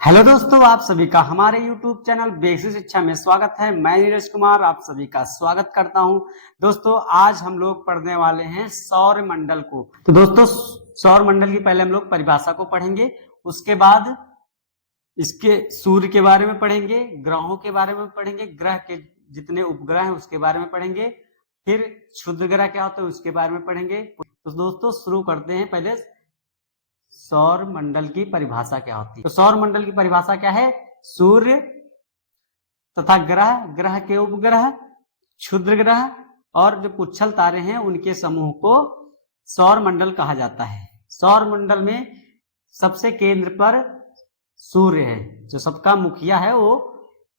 Hello दोस्तों, आप सभी का हमारे YouTube चैनल बेसिक शिक्षा में स्वागत है। मैं नीरज कुमार आप सभी का स्वागत करता हूं। दोस्तों, आज हम लोग पढ़ने वाले हैं सौर मंडल को। तो दोस्तों, सौर मंडल की पहले हम लोग परिभाषा को पढ़ेंगे, उसके बाद इसके सूर्य के बारे में पढ़ेंगे, ग्रहों के बारे में पढ़ेंगे, ग्रह के जितने उपग्रह हैं उसके बारे में पढ़ेंगे, फिर क्षुद्र ग्रह क्या होता है उसके बारे में पढ़ेंगे। तो दोस्तों, शुरू करते हैं। पहले सौर मंडल की परिभाषा क्या होती है। तो सौर मंडल की परिभाषा क्या है? सूर्य तथा ग्रह, ग्रह के उपग्रह, क्षुद्र ग्रह और जो पुच्छल तारे हैं उनके समूह को सौर मंडल कहा जाता है। सौर मंडल में सबसे केंद्र पर सूर्य है, जो सबका मुखिया है वो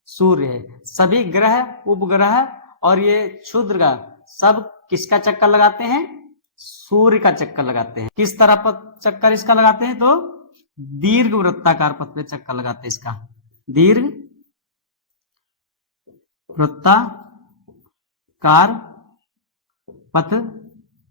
सूर्य है। सभी ग्रह, उपग्रह और ये क्षुद्र ग्रह सब किसका चक्कर लगाते हैं? सूर्य का चक्कर लगाते हैं। किस तरह पर चक्कर इसका लगाते हैं? तो दीर्घ वृत्ताकार पथ पे चक्कर लगाते हैं। इसका दीर्घ वृत्ताकार पथ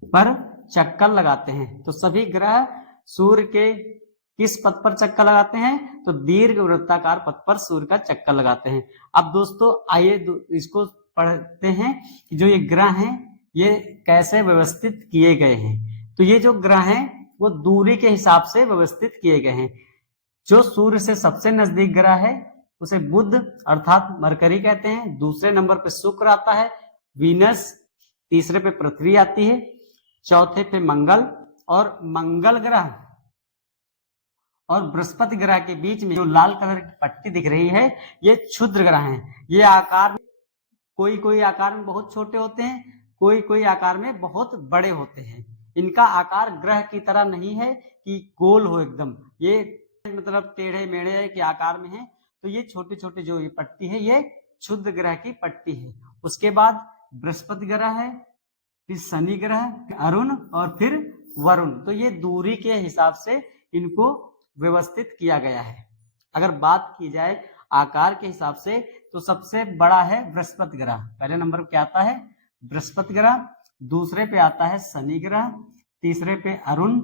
पर चक्कर लगाते हैं। तो सभी ग्रह सूर्य के किस पथ पर चक्कर लगाते हैं? तो दीर्घ वृत्ताकार पथ पर सूर्य का चक्कर लगाते हैं। अब दोस्तों, आइए इसको पढ़ते हैं कि जो ये ग्रह हैं ये कैसे व्यवस्थित किए गए हैं। तो ये जो ग्रह हैं वो दूरी के हिसाब से व्यवस्थित किए गए हैं। जो सूर्य से सबसे नजदीक ग्रह है उसे बुध अर्थात मरकरी कहते हैं। दूसरे नंबर पे शुक्र आता है, वीनस, तीसरे पे पृथ्वी आती है, चौथे पे मंगल, और मंगल ग्रह और बृहस्पति ग्रह के बीच में जो लाल कलर की पट्टी दिख रही है ये क्षुद्र ग्रह हैं। ये आकार कोई कोई आकार में बहुत छोटे होते हैं, कोई कोई आकार में बहुत बड़े होते हैं। इनका आकार ग्रह की तरह नहीं है कि गोल हो एकदम, ये मतलब टेढ़े मेढ़े के आकार में है। तो ये छोटे छोटे जो ये पट्टी है ये क्षुद्र ग्रह की पट्टी है। उसके बाद बृहस्पति ग्रह है, फिर शनि ग्रह, अरुण और फिर वरुण। तो ये दूरी के हिसाब से इनको व्यवस्थित किया गया है। अगर बात की जाए आकार के हिसाब से तो सबसे बड़ा है बृहस्पति ग्रह। पहले नंबर पे क्या आता है? बृहस्पति ग्रह, दूसरे पे आता है शनि ग्रह, तीसरे पे अरुण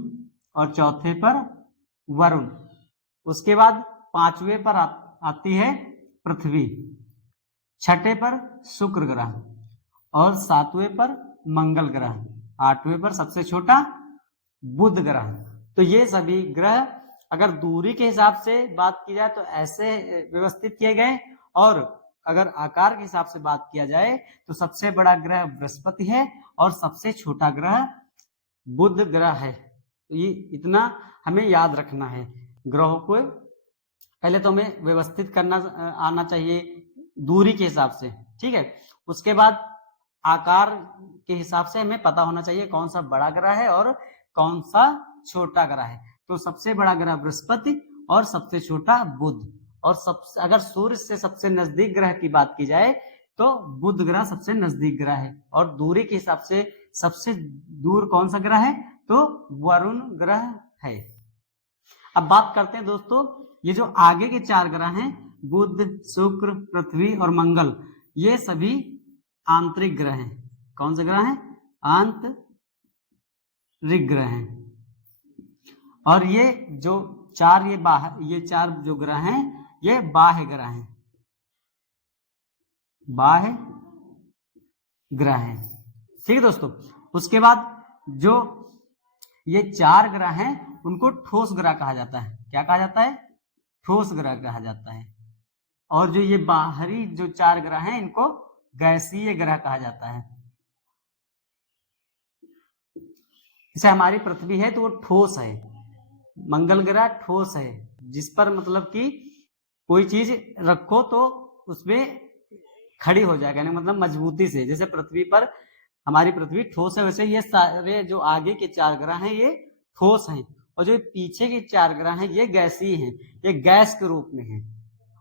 और चौथे पर वरुण। उसके बाद पांचवें पर आती है पृथ्वी, छठे पर शुक्र ग्रह और सातवें पर मंगल ग्रह, आठवें पर सबसे छोटा बुध ग्रह। तो ये सभी ग्रह अगर दूरी के हिसाब से बात की जाए तो ऐसे व्यवस्थित किए गए, और अगर आकार के हिसाब से बात किया जाए तो सबसे बड़ा ग्रह बृहस्पति है और सबसे छोटा ग्रह बुध ग्रह है। तो ये इतना हमें याद रखना है। ग्रहों को पहले तो हमें व्यवस्थित करना आना चाहिए दूरी के हिसाब से, ठीक है। उसके बाद आकार के हिसाब से हमें पता होना चाहिए कौन सा बड़ा ग्रह है और कौन सा छोटा ग्रह है। तो सबसे बड़ा ग्रह बृहस्पति और सबसे छोटा बुध। और सबसे अगर सूर्य से सबसे नजदीक ग्रह की बात की जाए तो बुध ग्रह सबसे नजदीक ग्रह है, और दूरी के हिसाब से सबसे दूर कौन सा ग्रह है? तो वरुण ग्रह है। अब बात करते हैं दोस्तों, ये जो आगे के चार ग्रह हैं बुध, शुक्र, पृथ्वी और मंगल, ये सभी आंतरिक ग्रह हैं। कौन से ग्रह हैं? आंतरिक ग्रह हैं। और ये जो चार ये चार जो ग्रह हैं ये बाह्य ग्रह हैं, बाह्य ग्रह हैं, ठीक है दोस्तों। उसके बाद जो ये चार ग्रह हैं उनको ठोस ग्रह कहा जाता है। क्या कहा जाता है? ठोस ग्रह कहा जाता है। और जो ये बाहरी जो चार ग्रह हैं इनको गैसीय ग्रह कहा जाता है। जैसे हमारी पृथ्वी है तो वो ठोस है, मंगल ग्रह ठोस है, जिस पर मतलब कि कोई चीज रखो तो उसमें खड़ी हो जाएगा, मतलब मजबूती से। जैसे पृथ्वी पर हमारी पृथ्वी ठोस है, वैसे ये सारे जो आगे के चार ग्रह हैं ये ठोस हैं, और जो पीछे के चार ग्रह हैं ये गैसीय हैं, ये गैस के रूप में है,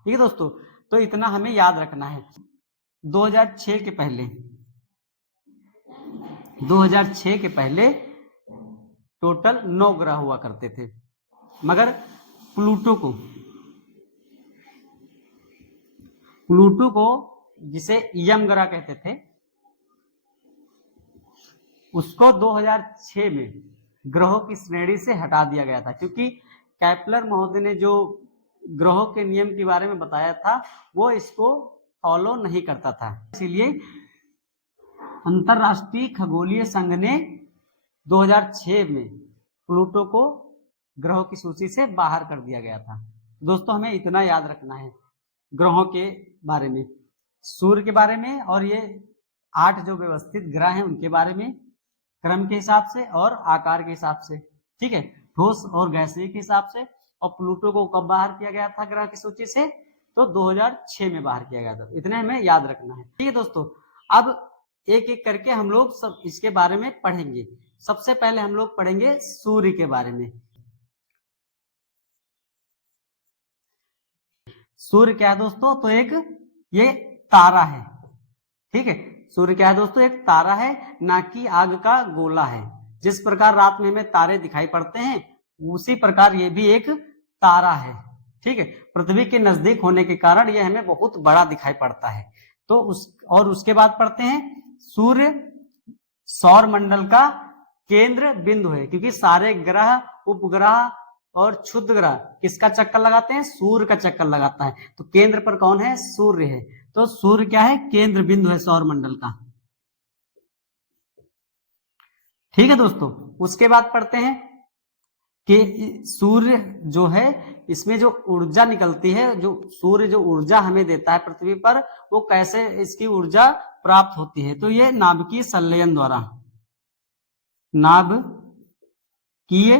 ठीक है दोस्तों। तो इतना हमें याद रखना है। 2006 के पहले 2006 के पहले टोटल 9 ग्रह हुआ करते थे, मगर प्लूटो को जिसे यम ग्रह कहते थे उसको 2006 में ग्रहों की श्रेणी से हटा दिया गया था, क्योंकि कैप्लर महोदय ने जो ग्रहों के नियम के बारे में बताया था वो इसको फॉलो नहीं करता था, इसीलिए अंतरराष्ट्रीय खगोलीय संघ ने 2006 में प्लूटो को ग्रहों की सूची से बाहर कर दिया गया था। दोस्तों हमें इतना याद रखना है ग्रहों के बारे में, सूर्य के बारे में, और ये 8 जो व्यवस्थित ग्रह हैं उनके बारे में क्रम के हिसाब से और आकार के हिसाब से, ठीक है, ठोस और गैसीय के हिसाब से। और प्लूटो को कब बाहर किया गया था ग्रह की सूची से? तो 2006 में बाहर किया गया था। इतने हमें याद रखना है, ठीक है दोस्तों। अब एक एक करके हम लोग सब इसके बारे में पढ़ेंगे। सबसे पहले हम लोग पढ़ेंगे सूर्य के बारे में। सूर्य क्या है दोस्तों? तो एक ये तारा है, ठीक है। सूर्य क्या है दोस्तों? एक तारा है, ना कि आग का गोला है। जिस प्रकार रात में हमें तारे दिखाई पड़ते हैं उसी प्रकार ये भी एक तारा है, ठीक है। पृथ्वी के नजदीक होने के कारण यह हमें बहुत बड़ा दिखाई पड़ता है। तो उसके बाद पढ़ते हैं सूर्य सौर मंडल का केंद्र बिंदु है, क्योंकि सारे ग्रह, उपग्रह और क्षुद्र ग्रह किसका चक्कर लगाते हैं? सूर्य का चक्कर लगाता है। तो केंद्र पर कौन है? सूर्य है। तो सूर्य क्या है? केंद्र बिंदु है सौर मंडल का, ठीक है दोस्तों। उसके बाद पढ़ते हैं कि सूर्य जो है इसमें जो ऊर्जा निकलती है, जो सूर्य जो ऊर्जा हमें देता है पृथ्वी पर, वो कैसे इसकी ऊर्जा प्राप्त होती है? तो ये नाभिकीय संलयन द्वारा, नाभिकीय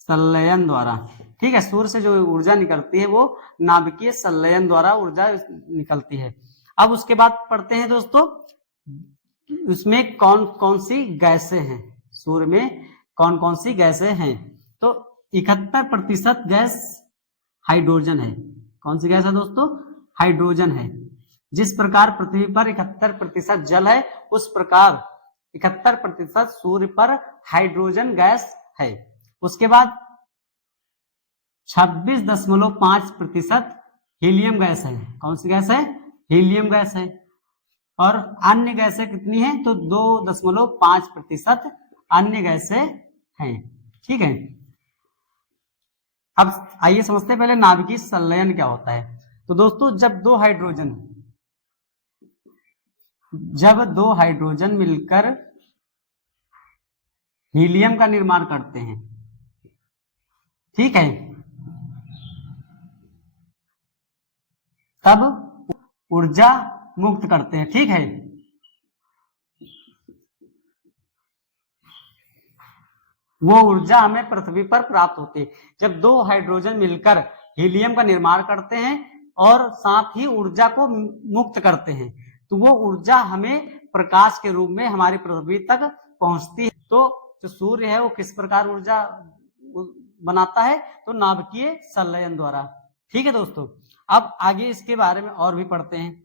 संलयन द्वारा, ठीक है। सूर्य से जो ऊर्जा निकलती है वो नाभिकीय संलयन द्वारा ऊर्जा निकलती है। अब उसके बाद पढ़ते हैं दोस्तों उसमें कौन कौन सी गैसें हैं, सूर्य में कौन कौन सी गैसें हैं। तो 71% गैस हाइड्रोजन है। कौन सी गैस है दोस्तों? हाइड्रोजन है। जिस प्रकार पृथ्वी पर 71% जल है उस प्रकार 71% सूर्य पर हाइड्रोजन गैस है। उसके बाद 26.5% हीलियम गैस है। कौन सी गैस है? हीलियम गैस है। और अन्य गैसें कितनी है? तो 2.5% अन्य गैसें हैं, ठीक है। अब आइए समझते हैं पहले नाभिकीय संलयन क्या होता है। तो दोस्तों जब दो हाइड्रोजन मिलकर हीलियम का निर्माण करते हैं, ठीक है, तब ऊर्जा मुक्त करते हैं, ठीक है। वो ऊर्जा हमें पृथ्वी पर प्राप्त होती है जब दो हाइड्रोजन मिलकर हीलियम का निर्माण करते हैं और साथ ही ऊर्जा को मुक्त करते हैं, तो वो ऊर्जा हमें प्रकाश के रूप में हमारी पृथ्वी तक पहुंचती है। तो जो सूर्य है वो किस प्रकार ऊर्जा बनाता है? तो नाभिकीय संलयन द्वारा, ठीक है दोस्तों। अब आगे इसके बारे में और भी पढ़ते हैं।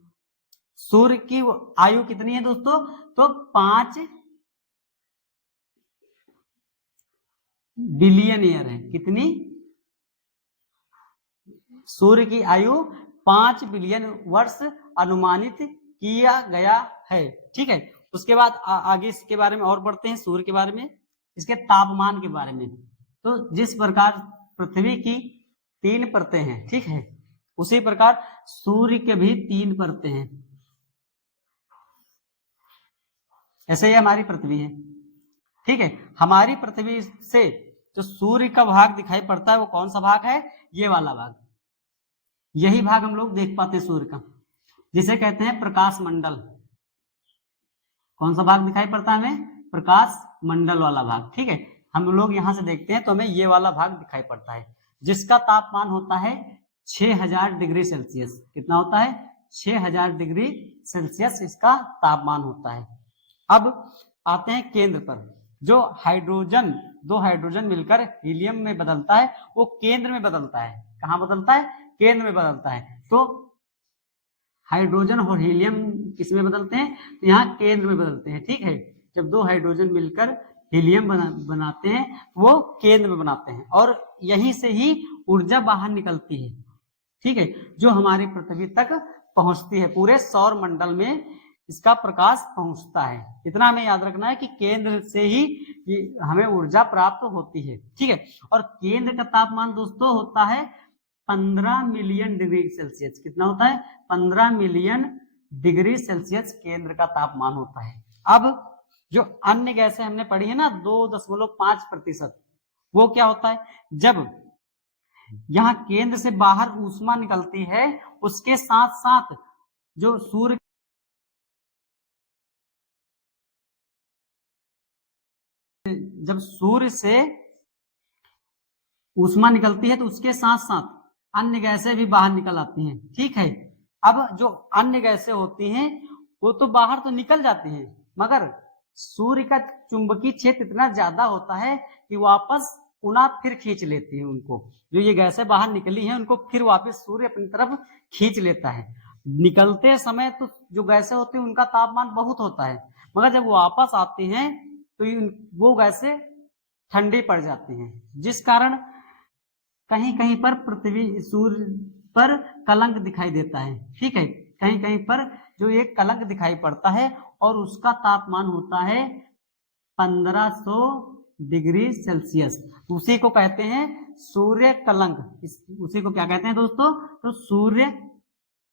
सूर्य की आयु कितनी है दोस्तों? तो 5 बिलियन ईयर है। कितनी? सूर्य की आयु 5 बिलियन वर्ष अनुमानित किया गया है, ठीक है। उसके बाद आगे इसके बारे में और पढ़ते हैं, सूर्य के बारे में, इसके तापमान के बारे में। तो जिस प्रकार पृथ्वी की 3 परतें हैं, ठीक है, उसी प्रकार सूर्य के भी 3 परतें हैं। ऐसे ही हमारी पृथ्वी है, ठीक है। हमारी पृथ्वी से जो सूर्य का भाग दिखाई पड़ता है वो कौन सा भाग है? ये वाला भाग। यही भाग हम लोग देख पाते हैं सूर्य का, जिसे कहते हैं प्रकाश मंडल। कौन सा भाग दिखाई पड़ता है हमें? प्रकाश मंडल वाला भाग, ठीक है। हम लोग यहां से देखते हैं तो हमें ये वाला भाग दिखाई पड़ता है, जिसका तापमान होता है 6000 डिग्री सेल्सियस। कितना होता है? 6000 डिग्री सेल्सियस इसका तापमान होता है। अब आते हैं केंद्र पर। जो दो हाइड्रोजन मिलकर हीलियम में बदलता है वो केंद्र में बदलता है। कहां बदलता है? केंद्र में बदलता है। तो हाइड्रोजन और हीलियम किस में बदलते हैं? तो यहाँ केंद्र में बदलते हैं, ठीक है। जब दो हाइड्रोजन मिलकर हीलियम बनाते हैं वो केंद्र में बनाते हैं और यहीं से ही ऊर्जा बाहर निकलती है, ठीक है, जो हमारी पृथ्वी तक पहुंचती है। पूरे सौर मंडल में इसका प्रकाश पहुंचता है। इतना हमें याद रखना है कि केंद्र से ही कि हमें ऊर्जा प्राप्त होती है। ठीक है, और केंद्र का तापमान दोस्तों होता है 15 मिलियन डिग्री सेल्सियस। कितना होता है? 15 मिलियन डिग्री सेल्सियस केंद्र का तापमान होता है। अब जो अन्य गैसें हमने पढ़ी है ना 2.5%, वो क्या होता है? जब यहाँ केंद्र से बाहर ऊष्मा निकलती है, उसके साथ साथ जो सूर्य जब सूर्य से ऊष्मा निकलती है तो उसके साथ साथ अन्य गैसें भी बाहर निकल आती हैं। ठीक है, अब जो अन्य गैसें होती हैं वो तो बाहर तो निकल जाती हैं, मगर सूर्य का चुंबकीय क्षेत्र इतना ज्यादा होता है कि वापस पुनः फिर खींच लेती है उनको। जो ये गैसें बाहर निकली हैं उनको फिर वापस सूर्य अपनी तरफ खींच लेता है। निकलते समय तो जो गैसें होती हैं उनका तापमान बहुत होता है, मगर जब वापस आती हैं तो वो गैसें ठंडी पड़ जाती हैं, जिस कारण कहीं कहीं पर पृथ्वी सूर्य पर कलंक दिखाई देता है। ठीक है, कहीं कहीं पर जो एक कलंक दिखाई पड़ता है और उसका तापमान होता है 1500 डिग्री सेल्सियस। उसी को कहते हैं सूर्य कलंक। उसी को क्या कहते हैं दोस्तों? तो सूर्य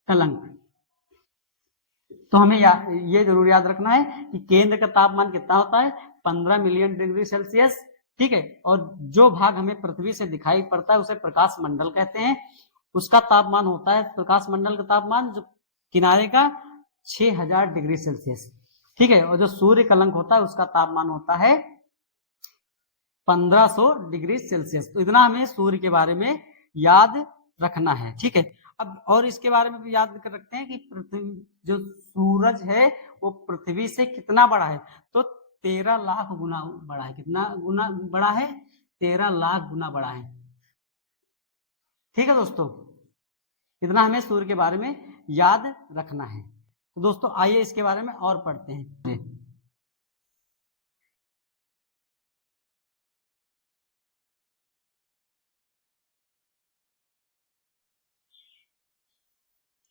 कलंक। तो हमें ये जरूर याद रखना है कि केंद्र का तापमान कितना होता है? 15 मिलियन डिग्री सेल्सियस। ठीक है, और जो भाग हमें पृथ्वी से दिखाई पड़ता है उसे प्रकाश मंडल कहते हैं। उसका तापमान होता है, प्रकाश मंडल का तापमान जो किनारे का 6000 डिग्री सेल्सियस। ठीक है, और जो सूर्य कलंक होता है उसका तापमान होता है 1500 डिग्री सेल्सियस। तो इतना हमें सूर्य के बारे में याद रखना है। ठीक है, अब और इसके बारे में भी याद कर रखते हैं कि पृथ्वी जो सूरज है वो पृथ्वी से कितना बड़ा है? तो 13 लाख गुना बड़ा है। कितना गुना बड़ा है? 13 लाख गुना बड़ा है। ठीक है दोस्तों, इतना हमें सूर्य के बारे में याद रखना है। तो दोस्तों आइए इसके बारे में और पढ़ते हैं।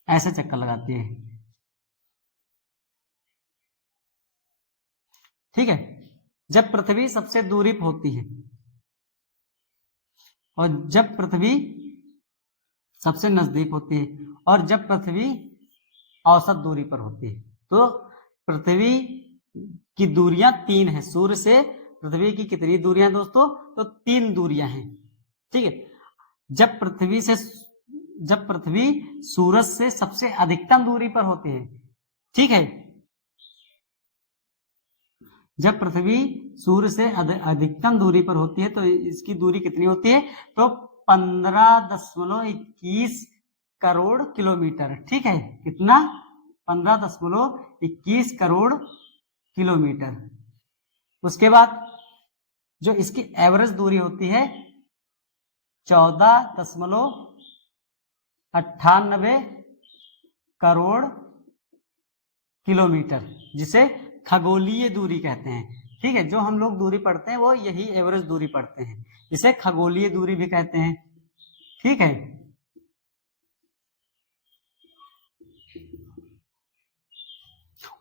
ऐसे चक्कर लगाती है। ठीक है, जब पृथ्वी सबसे दूरी पर होती है और जब पृथ्वी सबसे नजदीक होती है और जब पृथ्वी औसत दूरी पर होती है, तो पृथ्वी की दूरियां 3 है। सूर्य से पृथ्वी की कितनी दूरियां दोस्तों? तो 3 दूरियां हैं। ठीक है, जब पृथ्वी सूरज से सबसे अधिकतम दूरी पर होती है। ठीक है, जब पृथ्वी सूर्य से अधिकतम दूरी पर होती है तो इसकी दूरी कितनी होती है? तो 15.21 करोड़ किलोमीटर। ठीक है, कितना? 15.21 करोड़ किलोमीटर। उसके बाद जो इसकी एवरेज दूरी होती है 14.98 करोड़ किलोमीटर, जिसे खगोलीय दूरी कहते हैं। ठीक है, जो हम लोग दूरी पढ़ते हैं वो यही एवरेज दूरी पढ़ते हैं, इसे खगोलीय दूरी भी कहते हैं। ठीक है,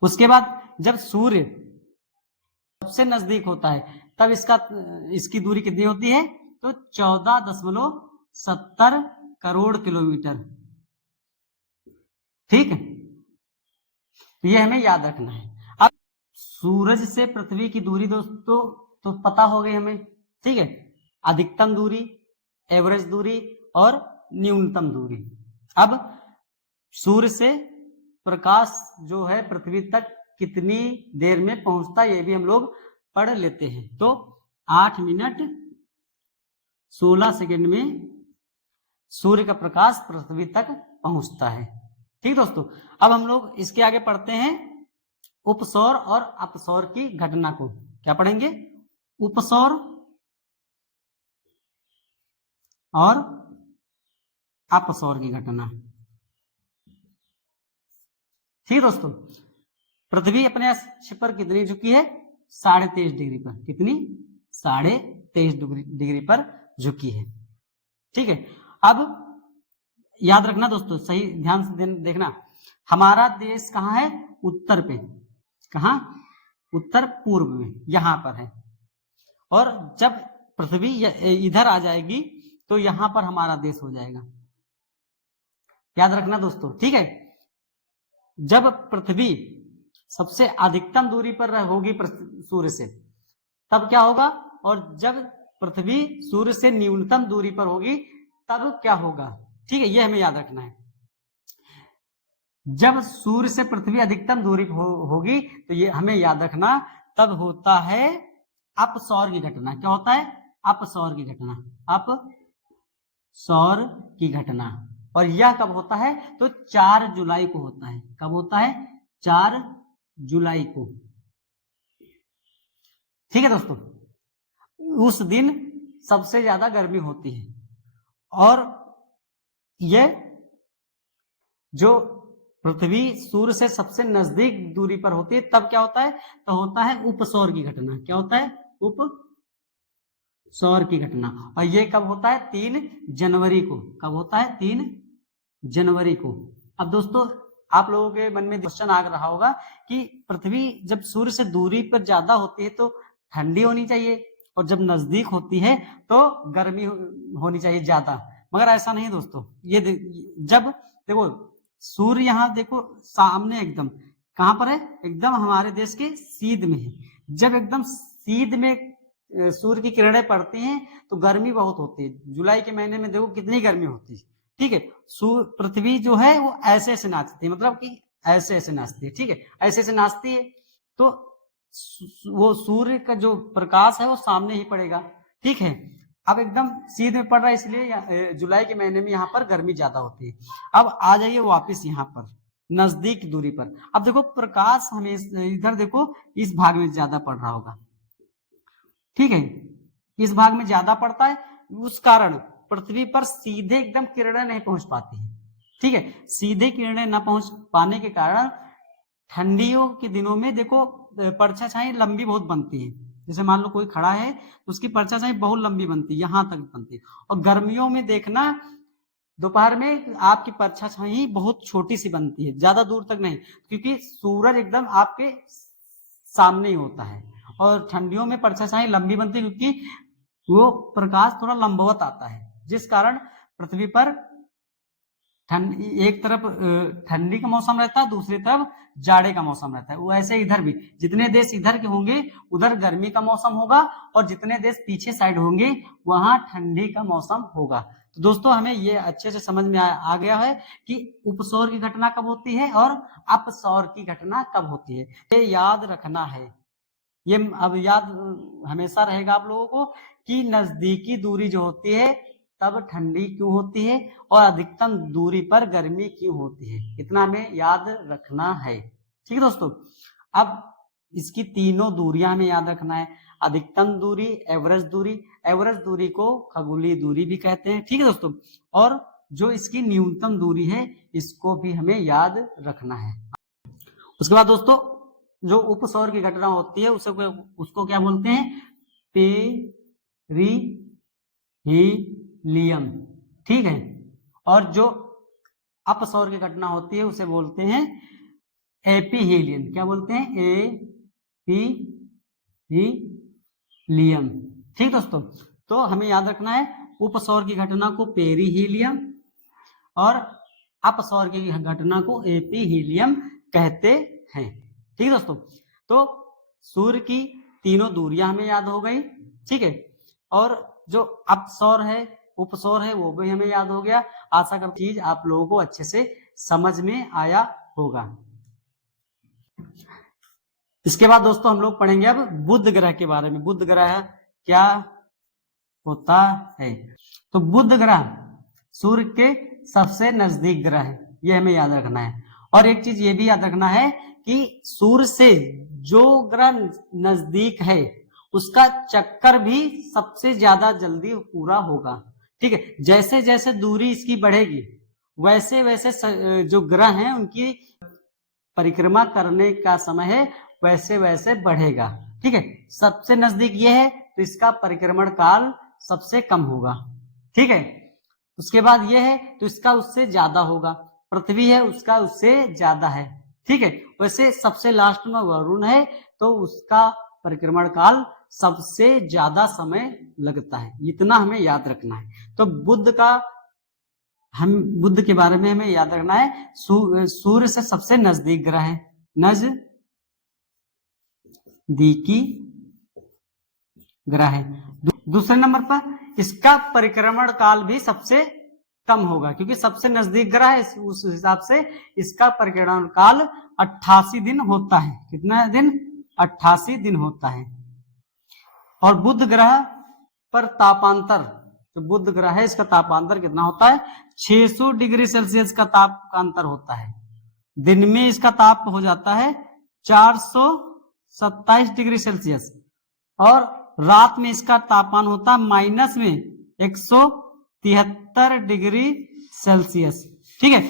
उसके बाद जब सूर्य सबसे नजदीक होता है तब इसकी दूरी कितनी होती है? तो 14.70 करोड़ किलोमीटर। ठीक है, ये हमें याद रखना है। अब सूरज से पृथ्वी की दूरी दोस्तों तो पता हो गई हमें। ठीक है, अधिकतम दूरी, एवरेज दूरी और न्यूनतम दूरी। अब सूर्य से प्रकाश जो है पृथ्वी तक कितनी देर में पहुंचता है ये भी हम लोग पढ़ लेते हैं। तो 8 मिनट 16 सेकंड में सूर्य का प्रकाश पृथ्वी तक पहुंचता है। ठीक दोस्तों, अब हम लोग इसके आगे पढ़ते हैं उपसौर और अपसौर की घटना को। क्या पढ़ेंगे? उपसौर और अपसौर की घटना। ठीक दोस्तों, पृथ्वी अपने अक्ष पर कितनी झुकी है? 23.5 डिग्री पर। कितनी? 23.5 डिग्री पर झुकी है। ठीक है, अब याद रखना दोस्तों, सही ध्यान से देखना, हमारा देश कहाँ है? उत्तर पे। कहाँ? उत्तर पूर्व में, यहां पर है। और जब पृथ्वी इधर आ जाएगी तो यहां पर हमारा देश हो जाएगा। याद रखना दोस्तों, ठीक है। जब पृथ्वी सबसे अधिकतम दूरी पर होगी सूर्य से तब क्या होगा, और जब पृथ्वी सूर्य से न्यूनतम दूरी पर होगी तब क्या होगा, ठीक है, ये हमें याद रखना है। जब सूर्य से पृथ्वी अधिकतम दूरी होगी तो ये हमें याद रखना, तब होता है अपसौर की घटना। क्या होता है? अपसौर की घटना। अपसौर की घटना। और यह कब होता है? तो 4 जुलाई को होता है। कब होता है? 4 जुलाई को। ठीक है दोस्तों, उस दिन सबसे ज्यादा गर्मी होती है। और यह जो पृथ्वी सूर्य से सबसे नजदीक दूरी पर होती है तब क्या होता है? तो होता है उपसौर की घटना। क्या होता है? उपसौर की घटना। और ये कब होता है? 3 जनवरी को। कब होता है? 3 जनवरी को। अब दोस्तों आप लोगों के मन में क्वेश्चन आ रहा होगा कि पृथ्वी जब सूर्य से दूरी पर ज्यादा होती है तो ठंडी होनी चाहिए, और जब नजदीक होती है तो गर्मी होनी चाहिए ज्यादा। मगर ऐसा नहीं दोस्तों। ये जब देखो सूर्य यहाँ देखो सामने एकदम कहां पर है? एकदम हमारे देश के सीध में है। जब एकदम सीध में सूर्य की किरणें पड़ती हैं तो गर्मी बहुत होती है। जुलाई के महीने में देखो कितनी गर्मी होती है। ठीक है, पृथ्वी जो है वो ऐसे ऐसे नाचती है, मतलब कि ऐसे ऐसे नाचती है। ठीक है, ऐसे ऐसे नाचती है तो वो सूर्य का जो प्रकाश है वो सामने ही पड़ेगा। ठीक है, अब एकदम सीध में पड़ रहा है, इसलिए जुलाई के महीने में यहाँ पर गर्मी ज्यादा होती है। अब आ जाइए वापिस यहाँ पर नजदीक दूरी पर। अब देखो प्रकाश हमें इधर देखो इस भाग में ज्यादा पड़ रहा होगा। ठीक है, इस भाग में ज्यादा पड़ता है, उस कारण पृथ्वी पर सीधे एकदम किरणें नहीं पहुंच पाती है। ठीक है, सीधे किरणें न पहुंच पाने के कारण ठंडियों के दिनों में देखो परछाई लंबी बहुत बनती है। जैसे मान लो कोई खड़ा है तो उसकी परछाई बहुत लंबी बनती है, यहां तक बनती है। और गर्मियों में देखना दोपहर में आपकी परछाई बहुत छोटी सी बनती है, ज्यादा दूर तक नहीं, क्योंकि सूरज एकदम आपके सामने ही होता है। और ठंडियों में परछाई लंबी बनती है क्योंकि वो प्रकाश थोड़ा लंबवत आता है, जिस कारण पृथ्वी पर एक तरफ ठंडी का मौसम रहता है, दूसरी तरफ जाड़े का मौसम रहता है। वैसे इधर भी जितने देश इधर के होंगे उधर गर्मी का मौसम होगा, और जितने देश पीछे साइड होंगे वहां ठंडी का मौसम होगा। तो दोस्तों हमें ये अच्छे से समझ में आ गया है कि उपसौर की घटना कब होती है और अपसौर की घटना कब होती है। ये याद रखना है, ये अब याद हमेशा रहेगा आप लोगों को कि नजदीकी दूरी जो होती है तब ठंडी क्यों होती है और अधिकतम दूरी पर गर्मी क्यों होती है, इतना हमें याद रखना है। ठीक है दोस्तों, अब इसकी तीनों दूरियां हमें याद रखना है। अधिकतम दूरी, एवरेज दूरी, एवरेज दूरी को खगोलीय दूरी भी कहते हैं। ठीक है दोस्तों, और जो इसकी न्यूनतम दूरी है इसको भी हमें याद रखना है। उसके बाद दोस्तों जो उपसौर की घटना होती है उसको क्या बोलते हैं? पेरिहीलियम। ठीक है, और जो अपसौर की घटना होती है उसे बोलते हैं एपीहीलियम। क्या बोलते हैं? एपीहीलियम। ठीक दोस्तों, तो हमें याद रखना है उपसौर की घटना को पेरिहीलियम और अपसौर की घटना को एपीहीलियम कहते हैं। ठीक है दोस्तों, तो सूर्य की तीनों दूरियां हमें याद हो गई। ठीक है, और जो अपसौर है उपसौर है वो भी हमें याद हो गया। आशा करती चीज आप लोगों को अच्छे से समझ में आया होगा। इसके बाद दोस्तों हम लोग पढ़ेंगे अब बुध ग्रह के बारे में। बुध ग्रह क्या होता है? तो बुध ग्रह सूर्य के सबसे नजदीक ग्रह है, ये हमें याद रखना है। और एक चीज ये भी याद रखना है कि सूर्य से जो ग्रह नजदीक है उसका चक्कर भी सबसे ज्यादा जल्दी पूरा होगा। ठीक है, जैसे जैसे दूरी इसकी बढ़ेगी वैसे वैसे जो ग्रह हैं उनकी परिक्रमा करने का समय है वैसे वैसे बढ़ेगा। ठीक है, सबसे नजदीक ये है तो इसका परिक्रमण काल सबसे कम होगा। ठीक है, उसके बाद ये है तो इसका उससे ज्यादा होगा। पृथ्वी है उसका उससे ज्यादा है। ठीक है, वैसे सबसे लास्ट में वरुण है तो उसका परिक्रमण काल सबसे ज्यादा समय लगता है, इतना हमें याद रखना है। तो बुध के बारे में हमें याद रखना है, सूर्य से सबसे नजदीक ग्रह है, नजदीकी ग्रह है। दूसरे नंबर पर इसका परिक्रमण काल भी सबसे कम होगा, क्योंकि सबसे नजदीक ग्रह है, उस हिसाब से इसका परिक्रमण काल 88 दिन होता है। कितना दिन? 88 दिन होता है। और बुध ग्रह पर तापांतर, तो बुध ग्रह है इसका तापांतर कितना होता है? 600 डिग्री सेल्सियस का तापांतर होता है। दिन में इसका ताप हो जाता है 427 डिग्री सेल्सियस, और रात में इसका तापमान होता है माइनस में 173 डिग्री सेल्सियस। ठीक है,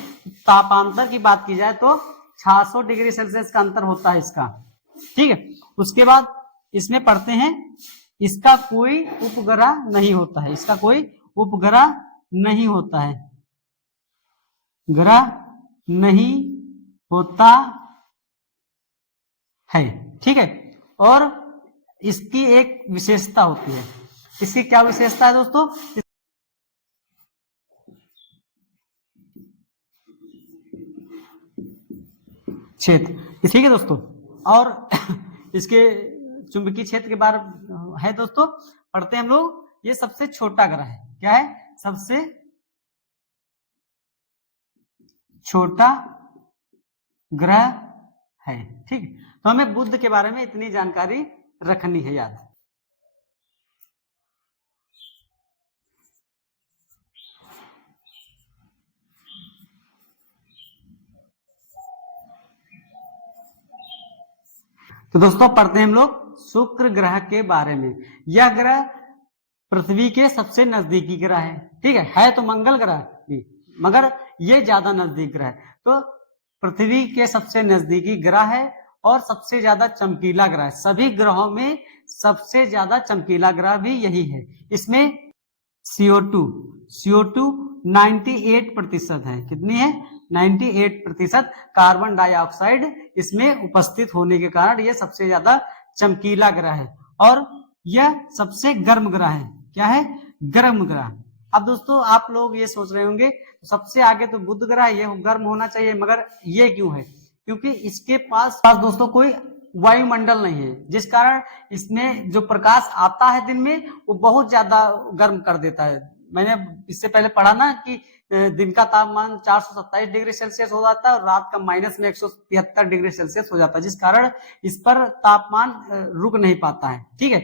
तापांतर की बात की जाए तो 600 डिग्री सेल्सियस का अंतर होता है इसका। ठीक है, उसके बाद इसमें पढ़ते हैं, इसका कोई उपग्रह नहीं होता है, इसका कोई उपग्रह नहीं होता है, ग्रह नहीं होता है। ठीक है, और इसकी एक विशेषता होती है। इसकी क्या विशेषता है दोस्तों? क्षेत्र। ठीक है दोस्तों, और इसके चुंबकीय क्षेत्र के बारे है दोस्तों, पढ़ते हैं हम लोग। ये सबसे छोटा ग्रह है। क्या है? सबसे छोटा ग्रह है। ठीक, तो हमें बुध के बारे में इतनी जानकारी रखनी है याद। तो दोस्तों पढ़ते हैं हम लोग शुक्र ग्रह के बारे में। यह ग्रह पृथ्वी के सबसे नजदीकी ग्रह है। ठीक है तो मंगल ग्रह भी, मगर ये ज्यादा नजदीक ग्रह है। तो पृथ्वी के सबसे नजदीकी ग्रह है और सबसे ज्यादा चमकीला ग्रह है। सभी ग्रहों में सबसे ज्यादा चमकीला ग्रह भी यही है। इसमें CO2 98% है। कितनी है? 98% कार्बन डाइऑक्साइड इसमें उपस्थित होने के कारण यह सबसे ज्यादा चमकीला ग्रह है, और यह सबसे गर्म ग्रह है। क्या है? गर्म ग्रह। अब दोस्तों आप लोग ये सोच रहे होंगे सबसे आगे तो बुध ग्रह, ये गर्म होना चाहिए, मगर ये क्यों है? क्योंकि इसके पास दोस्तों कोई वायुमंडल नहीं है, जिस कारण इसमें जो प्रकाश आता है दिन में वो बहुत ज्यादा गर्म कर देता है। मैंने इससे पहले पढ़ा ना कि दिन का तापमान 427 डिग्री सेल्सियस हो जाता है और रात का माइनस में 173 डिग्री सेल्सियस हो जाता है, जिस कारण इस पर तापमान रुक नहीं पाता है। ठीक है,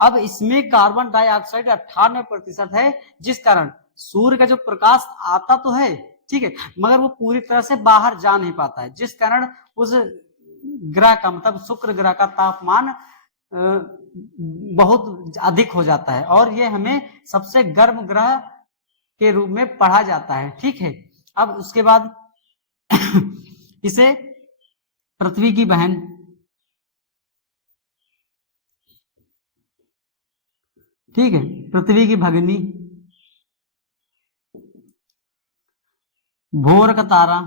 अब इसमें कार्बन डाइऑक्साइड 98% है, जिस कारण सूर्य का जो प्रकाश आता तो है, ठीक है, मगर वो पूरी तरह से बाहर जा नहीं पाता है, जिस कारण उस ग्रह का मतलब शुक्र ग्रह का तापमान बहुत अधिक हो जाता है, और ये हमें सबसे गर्म ग्रह के रूप में पढ़ा जाता है। ठीक है, अब उसके बाद इसे पृथ्वी की बहन, ठीक है, पृथ्वी की भगिनी, भोर का तारा,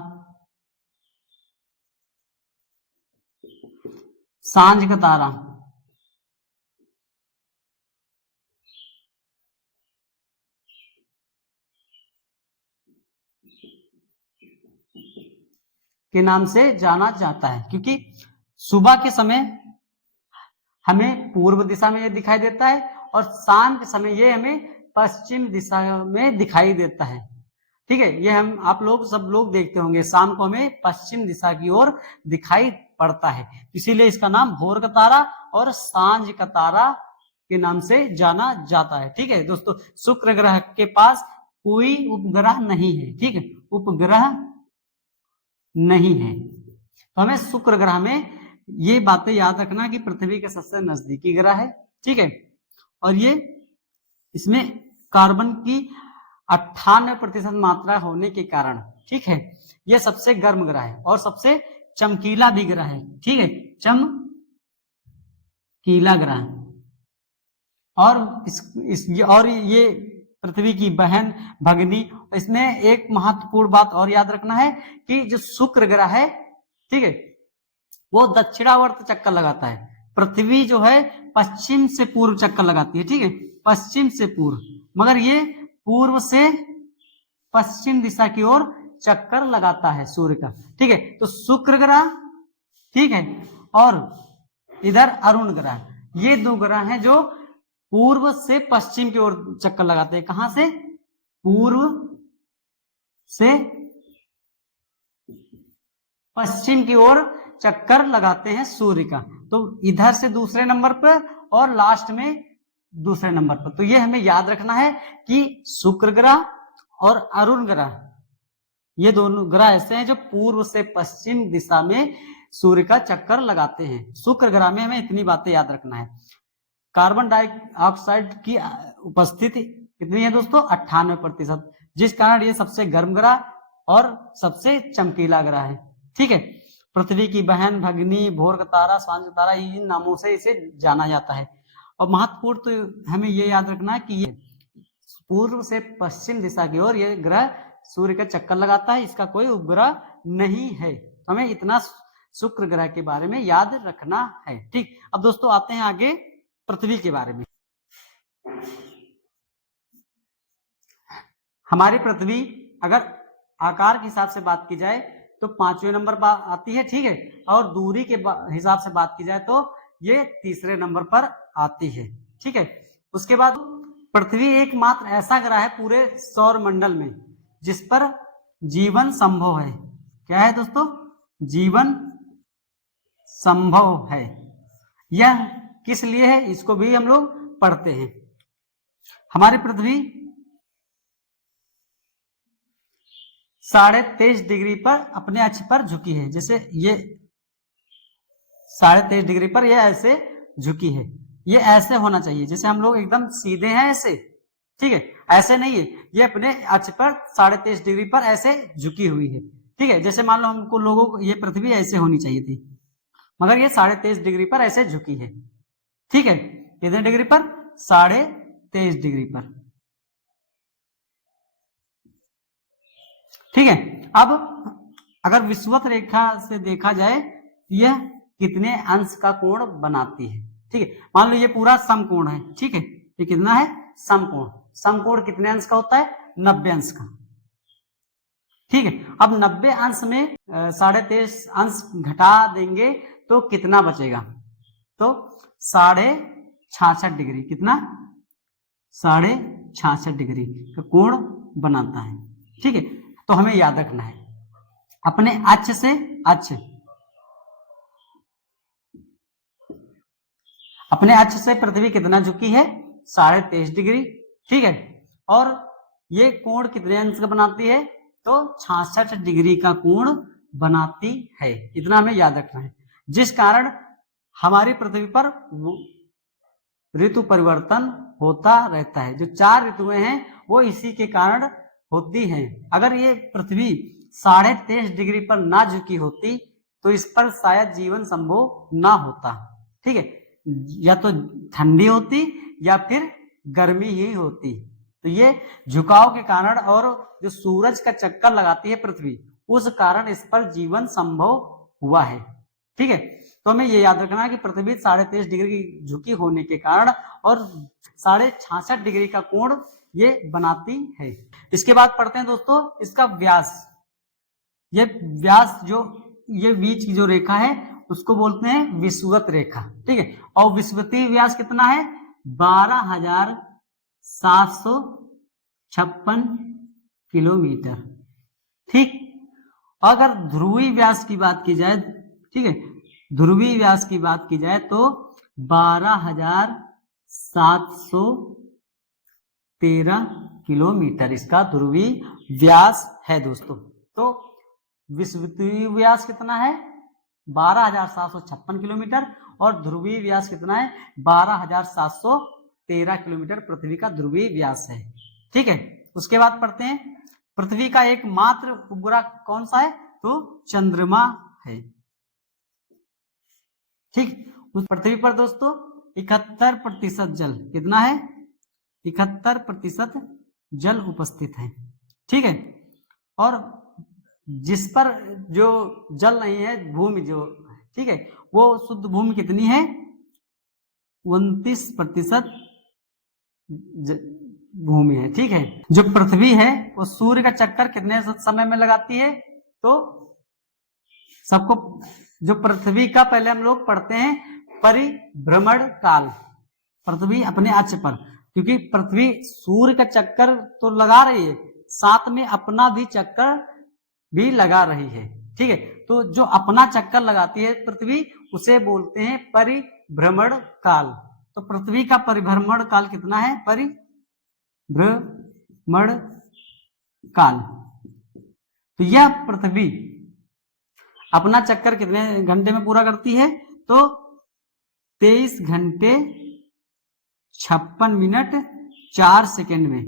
सांझ का तारा, के नाम से जाना जाता है, क्योंकि सुबह के समय हमें पूर्व दिशा में ये दिखाई देता है और शाम के समय ये हमें पश्चिम दिशा में दिखाई देता है। ठीक है, ये हम आप लोग सब लोग देखते होंगे, शाम को हमें पश्चिम दिशा की ओर दिखाई पड़ता है, इसीलिए इसका नाम भोर का तारा और सांझ का तारा के नाम से जाना जाता है। ठीक है दोस्तों, शुक्र ग्रह के पास कोई उपग्रह नहीं है। ठीक है, उपग्रह नहीं है, तो हमें शुक्र ग्रह में ये बातें याद रखना कि पृथ्वी के सबसे नजदीकी ग्रह है। ठीक है, और ये इसमें कार्बन की 98% मात्रा होने के कारण, ठीक है, यह सबसे गर्म ग्रह है और सबसे चमकीला भी ग्रह है। ठीक है, चमकीला ग्रह, और ये पृथ्वी की बहन, भगिनी। इसमें एक महत्वपूर्ण बात और याद रखना है कि जो शुक्र ग्रह है, ठीक है, वो दक्षिणावर्त चक्कर लगाता है। पृथ्वी जो है पश्चिम से पूर्व चक्कर लगाती है, ठीक है, पश्चिम से पूर्व, मगर ये पूर्व से पश्चिम दिशा की ओर चक्कर लगाता है सूर्य का, ठीक है। तो शुक्र ग्रह, ठीक है, और इधर अरुण ग्रह, ये दो ग्रह हैं जो पूर्व से पश्चिम की ओर चक्कर लगाते हैं। कहां से? पूर्व से पश्चिम की ओर चक्कर लगाते हैं सूर्य का। तो इधर से दूसरे नंबर पर और लास्ट में दूसरे नंबर पर। तो ये हमें याद रखना है कि शुक्र ग्रह और अरुण ग्रह, ये दोनों ग्रह ऐसे हैं जो पूर्व से पश्चिम दिशा में सूर्य का चक्कर लगाते हैं। शुक्र ग्रह में हमें इतनी बातें याद रखना है। कार्बन डाइऑक्साइड की उपस्थिति कितनी है दोस्तों? 98%, जिस कारण ये सबसे गर्म ग्रह और सबसे चमकीला ग्रह है, ठीक है। पृथ्वी की बहन, भगिनी, भोर का तारा, सांझ का तारा, इन नामों से इसे जाना जाता है। और महत्वपूर्ण तो हमें ये याद रखना है कि ये पूर्व से पश्चिम दिशा की ओर ये ग्रह सूर्य का चक्कर लगाता है, इसका कोई उपग्रह नहीं है। हमें इतना शुक्र ग्रह के बारे में याद रखना है, ठीक। अब दोस्तों आते हैं आगे पृथ्वी के बारे में। हमारी पृथ्वी अगर आकार के हिसाब से बात की जाए तो 5वें नंबर पर आती है, ठीक है, और दूरी के हिसाब से बात की जाए तो ये तीसरे नंबर पर आती है, ठीक है। उसके बाद पृथ्वी एकमात्र ऐसा ग्रह है पूरे सौर मंडल में जिस पर जीवन संभव है। क्या है दोस्तों? जीवन संभव है। यह किस लिए है इसको भी हम लोग पढ़ते हैं। हमारी पृथ्वी 23.5 डिग्री पर अपने अक्ष पर झुकी है। जैसे ये 23.5 डिग्री पर ये ऐसे झुकी है, ये ऐसे होना चाहिए, जैसे हम लोग एकदम सीधे हैं ऐसे, ठीक है, ऐसे नहीं है, ये अपने अक्ष पर 23.5 डिग्री पर ऐसे झुकी हुई है, ठीक है। जैसे मान लो हमको लोगों को ये पृथ्वी ऐसे होनी चाहिए थी, मगर ये 23.5 डिग्री पर ऐसे झुकी है, ठीक है। कितने डिग्री पर? 23.5 डिग्री पर, ठीक है। अब अगर विषुवत रेखा से देखा जाए यह कितने अंश का कोण बनाती है, ठीक है। मान लो ये पूरा समकोण है, ठीक है, ये कितना है? समकोण। समकोण कितने अंश का होता है? 90 अंश का, ठीक है। अब 90 अंश में 23.5 अंश घटा देंगे तो कितना बचेगा? तो 66.5 डिग्री, कितना? 66.5 डिग्री का कोण बनाता है, ठीक है। तो हमें याद रखना है अपने अक्ष से अक्ष, अपने अक्ष से पृथ्वी कितना झुकी है? 23.5 डिग्री, ठीक है। और ये कोण कितने अंश का बनाती है? तो 66 डिग्री का कोण बनाती है। इतना हमें याद रखना है, जिस कारण हमारी पृथ्वी पर ऋतु परिवर्तन होता रहता है। जो 4 ऋतुएं हैं वो इसी के कारण होती हैं। अगर ये पृथ्वी 23.5 डिग्री पर ना झुकी होती तो इस पर शायद जीवन संभव ना होता, ठीक है। या तो ठंडी होती या फिर गर्मी ही होती। तो ये झुकाव के कारण और जो सूरज का चक्कर लगाती है पृथ्वी, उस कारण इस पर जीवन संभव हुआ है, ठीक है। तो हमें ये याद रखना है कि पृथ्वी 23.5 डिग्री की झुकी होने के कारण और 66.5 डिग्री का कोण ये बनाती है। इसके बाद पढ़ते हैं दोस्तों इसका व्यास। ये व्यास जो ये बीच की जो रेखा है उसको बोलते हैं विषुवत रेखा, ठीक है। और विषुवतीय व्यास कितना है? 12,756 किलोमीटर, ठीक। अगर ध्रुवीय व्यास की बात की जाए, ठीक है, ध्रुवीय व्यास की बात की जाए तो 12,713 किलोमीटर इसका ध्रुवीय व्यास है दोस्तों। तो विषुवतीय व्यास कितना है? 12,756 किलोमीटर और ध्रुवीय व्यास कितना है? 12,713 किलोमीटर पृथ्वी का ध्रुवीय व्यास है, ठीक है। उसके बाद पढ़ते हैं पृथ्वी का एकमात्र उपग्रह कौन सा है? तो चंद्रमा है, ठीक। उस पृथ्वी पर दोस्तों 71% जल, कितना है? 71% जल उपस्थित है, ठीक है। और जिस पर जो जल नहीं है, भूमि जो, ठीक है, वो शुद्ध भूमि कितनी है? 29% भूमि है। ठीक है, जो पृथ्वी है वो सूर्य का चक्कर कितने समय में लगाती है? तो सबको, जो पृथ्वी का पहले हम लोग पढ़ते हैं परिभ्रमण काल, पृथ्वी अपने अक्ष पर, क्योंकि पृथ्वी सूर्य का चक्कर तो लगा रही है, साथ में अपना भी चक्कर भी लगा रही है। ठीक है, तो जो अपना चक्कर लगाती है पृथ्वी, उसे बोलते हैं परिभ्रमण काल। तो पृथ्वी का परिभ्रमण काल कितना है? परिभ्रमण काल। तो यह पृथ्वी अपना चक्कर कितने घंटे में पूरा करती है? तो 23 घंटे 56 मिनट 4 सेकेंड में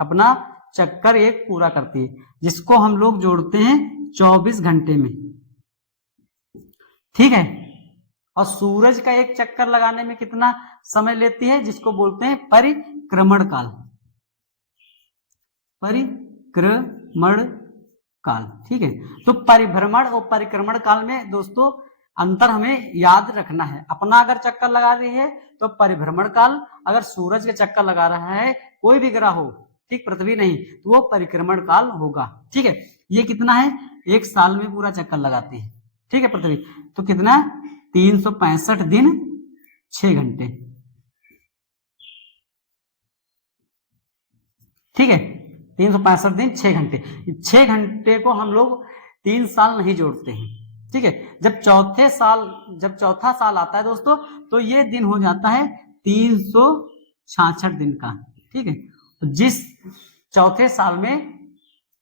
अपना चक्कर एक पूरा करती है, जिसको हम लोग जोड़ते हैं 24 घंटे में। ठीक है, और सूरज का एक चक्कर लगाने में कितना समय लेती है? जिसको बोलते हैं परिक्रमण काल, परिक्रमण काल। ठीक है, तो परिभ्रमण और परिक्रमण काल में दोस्तों अंतर हमें याद रखना है। अपना अगर चक्कर लगा रही है तो परिभ्रमण काल, अगर सूरज के चक्कर लगा रहा है कोई भी ग्रह हो, ठीक, पृथ्वी नहीं, तो वो परिक्रमण काल होगा। ठीक है, ये कितना है? 1 साल में पूरा चक्कर लगाती है। ठीक है, पृथ्वी तो कितना? 365 दिन 6 घंटे। ठीक है, 365 दिन 6 घंटे। 6 घंटे को हम लोग 3 साल नहीं जोड़ते हैं। ठीक है, जब चौथा साल आता है दोस्तों, तो ये दिन हो जाता है 366 दिन का। ठीक है, तो जिस चौथे साल में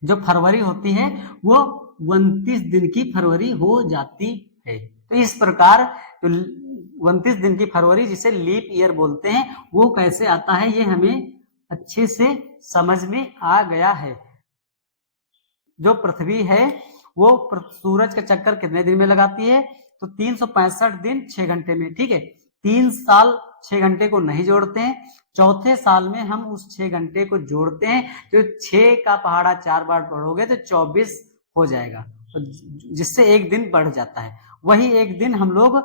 जो फरवरी होती है वो 29 दिन की फरवरी हो जाती है। तो इस प्रकार तो 29 दिन की फरवरी, जिसे लीप ईयर बोलते हैं, वो कैसे आता है ये हमें अच्छे से समझ में आ गया है। जो पृथ्वी है वो सूरज का चक्कर कितने दिन में लगाती है? तो 365 दिन 6 घंटे में। ठीक है, 3 साल 6 घंटे को नहीं जोड़ते हैं, चौथे साल में हम उस 6 घंटे को जोड़ते हैं। तो 6 का पहाड़ा 4 बार पढ़ोगे तो 24 हो जाएगा, जिससे एक दिन बढ़ जाता है। वही एक दिन हम लोग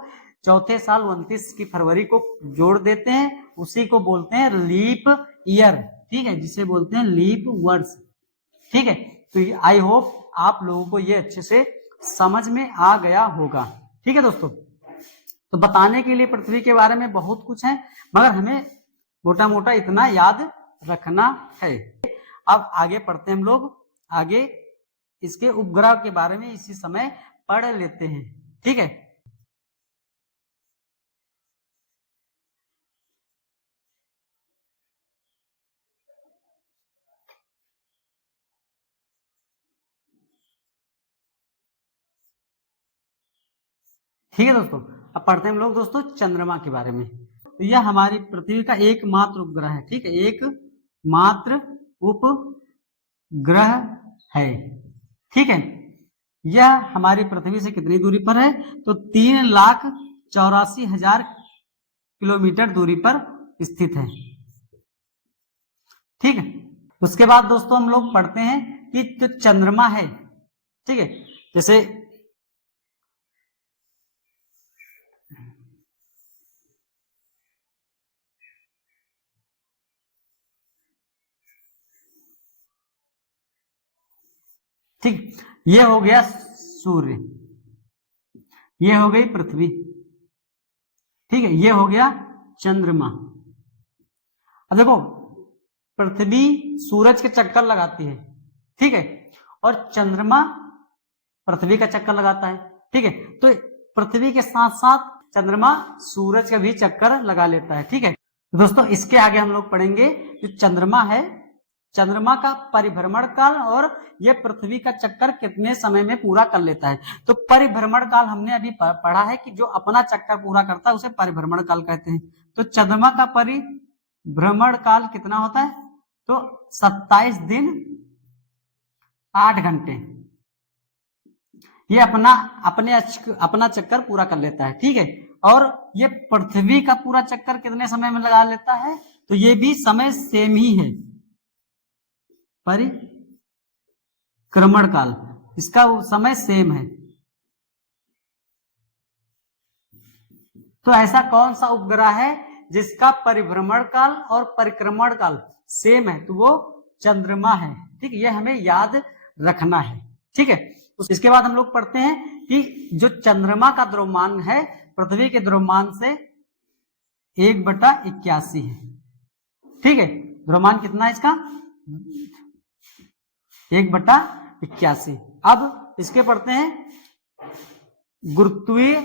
चौथे साल 29 की फरवरी को जोड़ देते हैं, उसी को बोलते हैं लीप ईयर। ठीक है, जिसे बोलते हैं लीप वर्ष। ठीक है, तो आई होप आप लोगों को ये अच्छे से समझ में आ गया होगा। ठीक है दोस्तों, तो बताने के लिए पृथ्वी के बारे में बहुत कुछ है, मगर हमें मोटा मोटा इतना याद रखना है। अब आगे पढ़ते हैं हम लोग, आगे इसके उपग्रह के बारे में इसी समय पढ़ लेते हैं। ठीक है, ठीक है दोस्तों, अब पढ़ते हैं हम लोग दोस्तों चंद्रमा के बारे में। तो यह हमारी पृथ्वी का एकमात्र उपग्रह है। ठीक है, एक मात्र उपग्रह है। ठीक है, यह हमारी पृथ्वी से कितनी दूरी पर है? तो 3,84,000 किलोमीटर दूरी पर स्थित है। ठीक है, उसके बाद दोस्तों हम लोग पढ़ते हैं कि जो चंद्रमा है, ठीक है, जैसे ठीक, ये हो गया सूर्य, ये हो गई पृथ्वी, ठीक है, ये हो गया चंद्रमा। अब देखो, पृथ्वी सूरज के चक्कर लगाती है, ठीक है, और चंद्रमा पृथ्वी का चक्कर लगाता है। ठीक है, तो पृथ्वी के साथ साथ चंद्रमा सूरज का भी चक्कर लगा लेता है। ठीक है, तो दोस्तों इसके आगे हम लोग पढ़ेंगे जो चंद्रमा है, चंद्रमा का परिभ्रमण काल और यह पृथ्वी का चक्कर कितने समय में पूरा कर लेता है। तो परिभ्रमण काल हमने अभी पढ़ा है कि जो अपना चक्कर पूरा करता है उसे परिभ्रमण काल कहते हैं। तो चंद्रमा का परिभ्रमण काल कितना होता है? तो 27 दिन 8 घंटे ये अपना चक्कर पूरा कर लेता है। ठीक है, और ये पृथ्वी का पूरा चक्कर कितने समय में लगा लेता है? तो ये भी समय सेम ही है, परिक्रमण काल, इसका समय सेम है। तो ऐसा कौन सा उपग्रह है जिसका परिभ्रमण काल और परिक्रमण काल सेम है तो वो चंद्रमा है। ठीक, ये हमें याद रखना है। ठीक है, इसके बाद हम लोग पढ़ते हैं कि जो चंद्रमा का द्रव्यमान है पृथ्वी के द्रव्यमान से 1/81 है। ठीक है, द्रव्यमान कितना है इसका? 1/81। अब इसके पढ़ते हैं गुरुत्वीय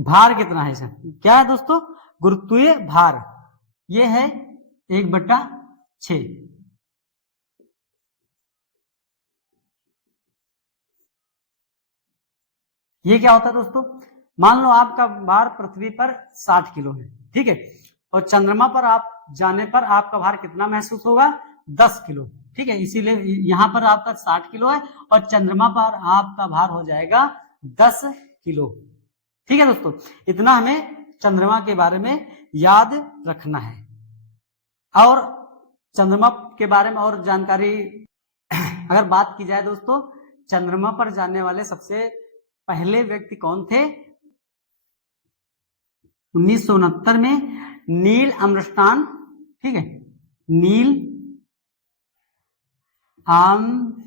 भार कितना है इसका? क्या है दोस्तों? गुरुत्वीय भार ये है 1/6। ये क्या होता है दोस्तों? मान लो आपका भार पृथ्वी पर 60 किलो है, ठीक है, और चंद्रमा पर आप जाने पर आपका भार कितना महसूस होगा? 10 किलो। ठीक है, इसीलिए यहां पर आपका 60 किलो है और चंद्रमा पर आपका भार हो जाएगा 10 किलो। ठीक है दोस्तों, इतना हमें चंद्रमा के बारे में याद रखना है। और चंद्रमा के बारे में और जानकारी अगर बात की जाए दोस्तों, चंद्रमा पर जाने वाले सबसे पहले व्यक्ति कौन थे? 1969 में नील आर्मस्ट्रांग। ठीक है, नील आर्मस्ट्रांग।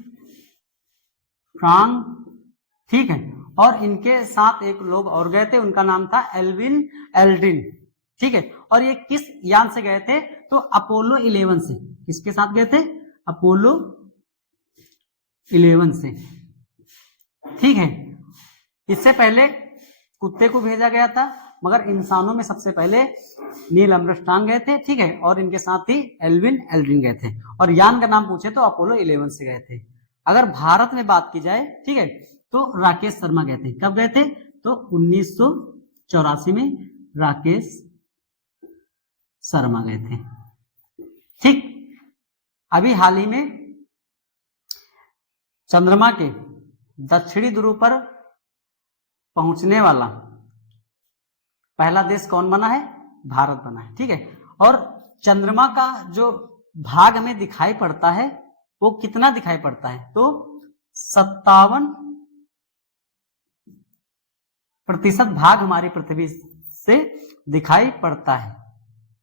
ठीक है, और इनके साथ एक लोग और गए थे, उनका नाम था एल्विन एल्ड्रिन। ठीक है, और ये किस यान से गए थे? तो अपोलो 11 से। किसके साथ गए थे? अपोलो 11 से। ठीक है, इससे पहले कुत्ते को भेजा गया था, मगर इंसानों में सबसे पहले नील आर्मस्ट्रांग गए थे। ठीक है, और इनके साथ ही एल्विन एल्ड्रिन गए थे, और यान का नाम पूछे तो अपोलो 11 से गए थे। अगर भारत में बात की जाए, ठीक है, तो राकेश शर्मा गए थे। कब गए थे? तो 1984 में राकेश शर्मा गए थे। ठीक, अभी हाल ही में चंद्रमा के दक्षिणी ध्रुव पर पहुंचने वाला पहला देश कौन बना है? भारत बना है। ठीक है, और चंद्रमा का जो भाग हमें दिखाई पड़ता है वो कितना दिखाई पड़ता है? तो 57% भाग हमारी पृथ्वी से दिखाई पड़ता है।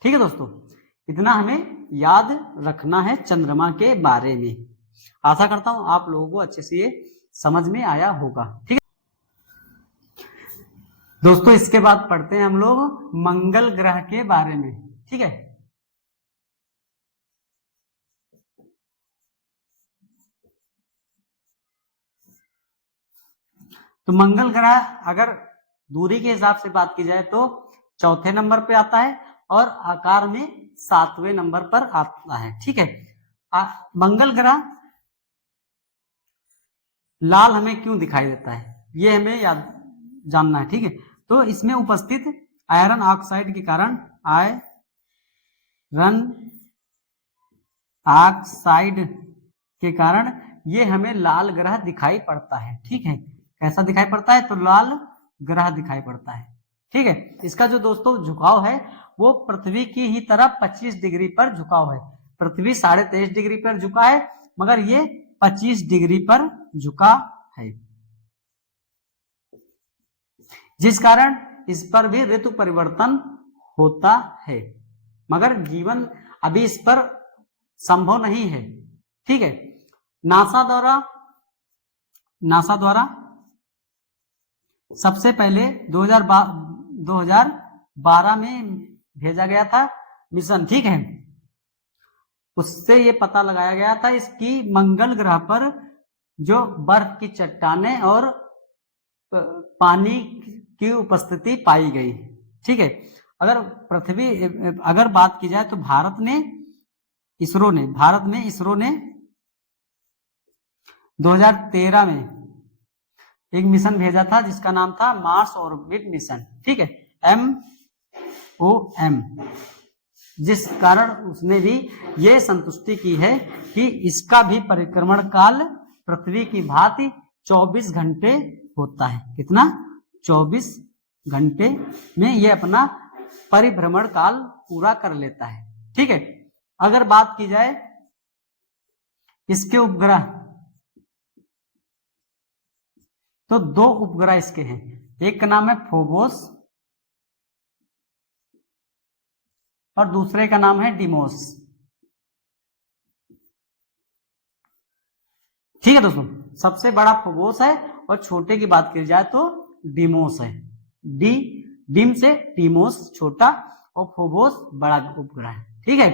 ठीक है दोस्तों, इतना हमें याद रखना है चंद्रमा के बारे में। आशा करता हूं आप लोगों को अच्छे से ये समझ में आया होगा। ठीक है दोस्तों, इसके बाद पढ़ते हैं हम लोग मंगल ग्रह के बारे में। ठीक है, तो मंगल ग्रह अगर दूरी के हिसाब से बात की जाए तो चौथे नंबर पे आता है और आकार में 7वें नंबर पर आता है। ठीक है, मंगल ग्रह लाल हमें क्यों दिखाई देता है ये हमें याद जानना है। ठीक है, तो इसमें उपस्थित आयरन ऑक्साइड के कारण, आयरन ऑक्साइड के कारण ये हमें लाल ग्रह दिखाई पड़ता है। ठीक है, कैसा दिखाई पड़ता है? तो लाल ग्रह दिखाई पड़ता है। ठीक है, इसका जो दोस्तों झुकाव है वो पृथ्वी की ही तरफ 25 डिग्री पर झुकाव है। पृथ्वी 23.5 डिग्री पर झुका है, मगर ये 25 डिग्री पर झुका है, जिस कारण इस पर भी ऋतु परिवर्तन होता है, मगर जीवन अभी इस पर संभव नहीं है। ठीक है, नासा द्वारा सबसे पहले 2012 में भेजा गया था मिशन। ठीक है, उससे ये पता लगाया गया था इसकी मंगल ग्रह पर जो बर्फ की चट्टानें और पानी की उपस्थिति पाई गई। ठीक है, अगर बात की जाए तो भारत में इसरो ने 2013 में एक मिशन भेजा था जिसका नाम था मार्स ऑर्बिट मिशन। ठीक है, MOM, जिस कारण उसने भी ये संतुष्टि की है कि इसका भी परिक्रमण काल पृथ्वी की भांति 24 घंटे होता है। कितना? 24 घंटे में ये अपना परिभ्रमण काल पूरा कर लेता है। ठीक है, अगर बात की जाए इसके उपग्रह, तो 2 उपग्रह इसके हैं। एक का नाम है फोबोस और दूसरे का नाम है डिमोस। ठीक है दोस्तों, सबसे बड़ा फोबोस है और छोटे की बात की जाए तो डिमोस है। डिम से डिमोस छोटा और फोबोस बड़ा उपग्रह है। ठीक है,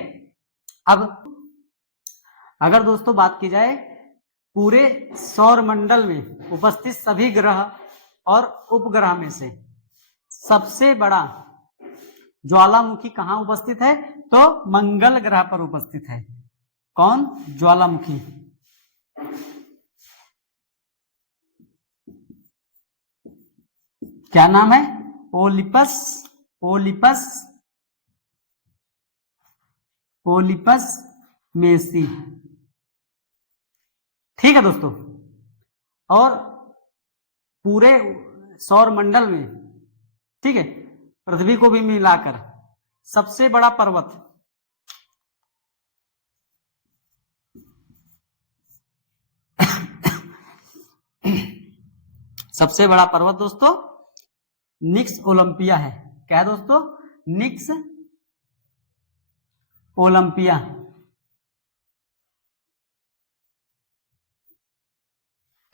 अब अगर दोस्तों बात की जाए पूरे सौर मंडल में उपस्थित सभी ग्रह और उपग्रह में से सबसे बड़ा ज्वालामुखी कहां उपस्थित है, तो मंगल ग्रह पर उपस्थित है। कौन ज्वालामुखी? क्या नाम है? ओलिपस। Olympus Olympus Messi. ठीक है दोस्तों, और पूरे सौर मंडल में, ठीक है, पृथ्वी को भी मिलाकर सबसे बड़ा पर्वत सबसे बड़ा पर्वत दोस्तों निक्स ओलंपिया है। क्या है दोस्तों? निक्स ओलंपिया।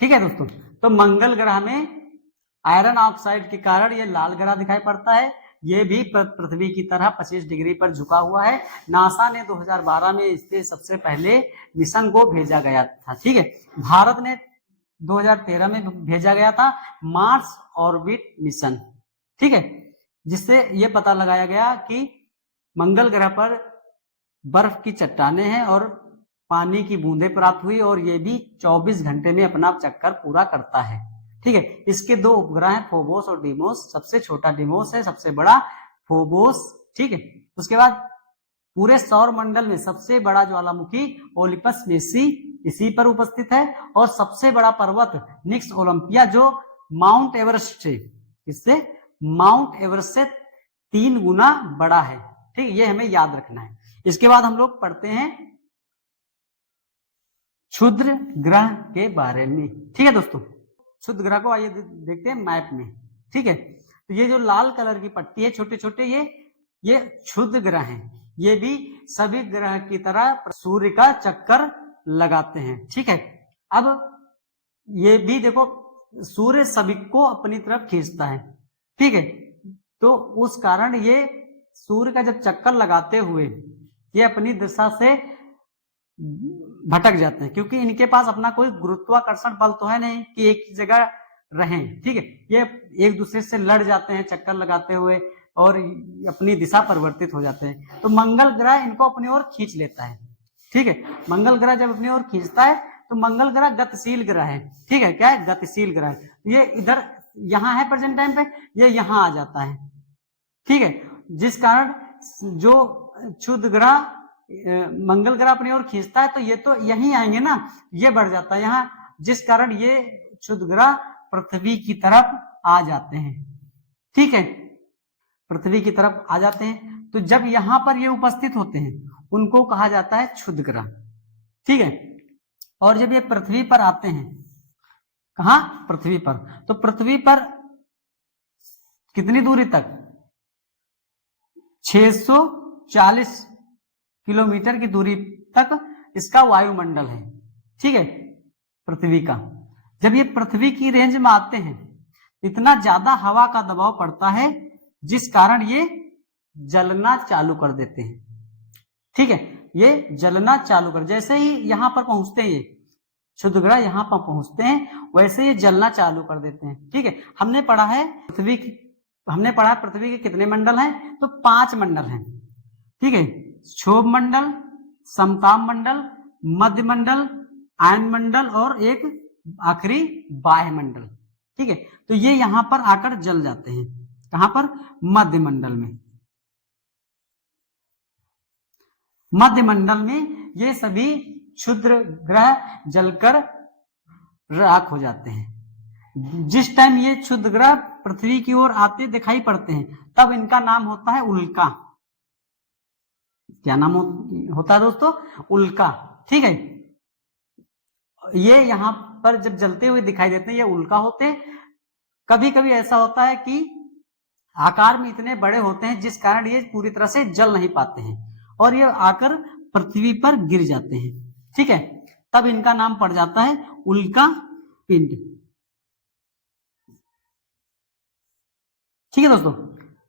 ठीक है दोस्तों, तो मंगल ग्रह में आयरन ऑक्साइड के कारण यह लाल ग्रह दिखाई पड़ता है। यह भी पृथ्वी की तरह 25 डिग्री पर झुका हुआ है। नासा ने 2012 में इससे सबसे पहले मिशन को भेजा गया था। ठीक है, भारत ने 2013 में भेजा गया था मार्स ऑर्बिट मिशन। ठीक है, जिससे यह पता लगाया गया कि मंगल ग्रह पर बर्फ की चट्टानें हैं और पानी की बूंदें प्राप्त हुई और यह भी 24 घंटे में अपना चक्कर पूरा करता है। ठीक है, इसके दो उपग्रह हैं फोबोस और डिमोस। सबसे छोटा डिमोस है, सबसे बड़ा फोबोस। ठीक है, उसके बाद पूरे सौर मंडल में सबसे बड़ा ज्वालामुखी ओलिपस मेसी इसी पर उपस्थित है और सबसे बड़ा पर्वत निक्स ओलंपिया जो माउंट एवरेस्ट से, इससे माउंट एवरेस्ट से 3 गुना बड़ा है। ठीक है, ये हमें याद रखना है। इसके बाद हम लोग पढ़ते हैं क्षुद्र ग्रह के बारे में। ठीक है दोस्तों, क्षुद्र ग्रह को आइए देखते हैं मैप में। ठीक है, तो ये जो लाल कलर की पट्टी है, छोटे छोटे ये क्षुद्र ग्रह हैं। ये भी सभी ग्रह की तरह सूर्य का चक्कर लगाते हैं। ठीक है, अब ये भी देखो सूर्य सभी को अपनी तरफ खींचता है। ठीक है, तो उस कारण ये सूर्य का जब चक्कर लगाते हुए ये अपनी दिशा से भटक जाते हैं, क्योंकि इनके पास अपना कोई गुरुत्वाकर्षण बल तो है नहीं कि एक जगह रहें। ठीक है, ये एक दूसरे से लड़ जाते हैं चक्कर लगाते हुए और अपनी दिशा परिवर्तित हो जाते हैं। तो मंगल ग्रह इनको अपनी ओर खींच लेता है। ठीक है, मंगल ग्रह जब अपनी ओर खींचता है तो मंगल ग्रह गतिशील ग्रह है। ठीक है, क्या है? गतिशील ग्रह है। ये इधर यहाँ है प्रेजेंट टाइम पे, ये यहाँ आ जाता है। ठीक है, जिस कारण जो क्षुद्र ग्रह मंगल ग्रह अपनी ओर खींचता है तो ये तो यहीं आएंगे ना, ये बढ़ जाता है यहाँ, जिस कारण ये क्षुद्र ग्रह पृथ्वी की तरफ आ जाते हैं। ठीक है, पृथ्वी की तरफ आ जाते हैं, तो जब यहां पर ये उपस्थित होते हैं उनको कहा जाता है क्षुद्र ग्रह। ठीक है, और जब ये पृथ्वी पर आते हैं, कहां? पृथ्वी पर, तो पृथ्वी पर कितनी दूरी तक? 640 किलोमीटर की दूरी तक इसका वायुमंडल है। ठीक है, पृथ्वी का। जब ये पृथ्वी की रेंज में आते हैं इतना ज्यादा हवा का दबाव पड़ता है जिस कारण ये जलना चालू कर देते हैं। ठीक है, ये जलना चालू कर, जैसे ही यहां पर पहुंचते हैं, ये क्षुद्र ग्रह यहां पर पहुंचते हैं वैसे ये जलना चालू कर देते हैं। ठीक है, हमने पढ़ा है पृथ्वी के कितने मंडल हैं? तो 5 मंडल हैं। ठीक है, क्षोभ मंडल, समताप मंडल, मध्य मंडल, आयन मंडल और एक आखिरी बाह्य मंडल। ठीक है, तो ये यहां पर आकर जल जाते हैं। कहां पर? मध्य मंडल में। मध्य मंडल में ये सभी क्षुद्र ग्रह जलकर राख हो जाते हैं। जिस टाइम ये क्षुद्र ग्रह पृथ्वी की ओर आते दिखाई पड़ते हैं तब इनका नाम होता है उल्का। क्या नाम होता है दोस्तों? उल्का। ठीक है, ये यहां पर जब जलते हुए दिखाई देते हैं ये उल्का होते हैं। कभी कभी ऐसा होता है कि आकार में इतने बड़े होते हैं जिस कारण ये पूरी तरह से जल नहीं पाते हैं और ये आकर पृथ्वी पर गिर जाते हैं। ठीक है, तब इनका नाम पड़ जाता है उल्का पिंड। ठीक है दोस्तों,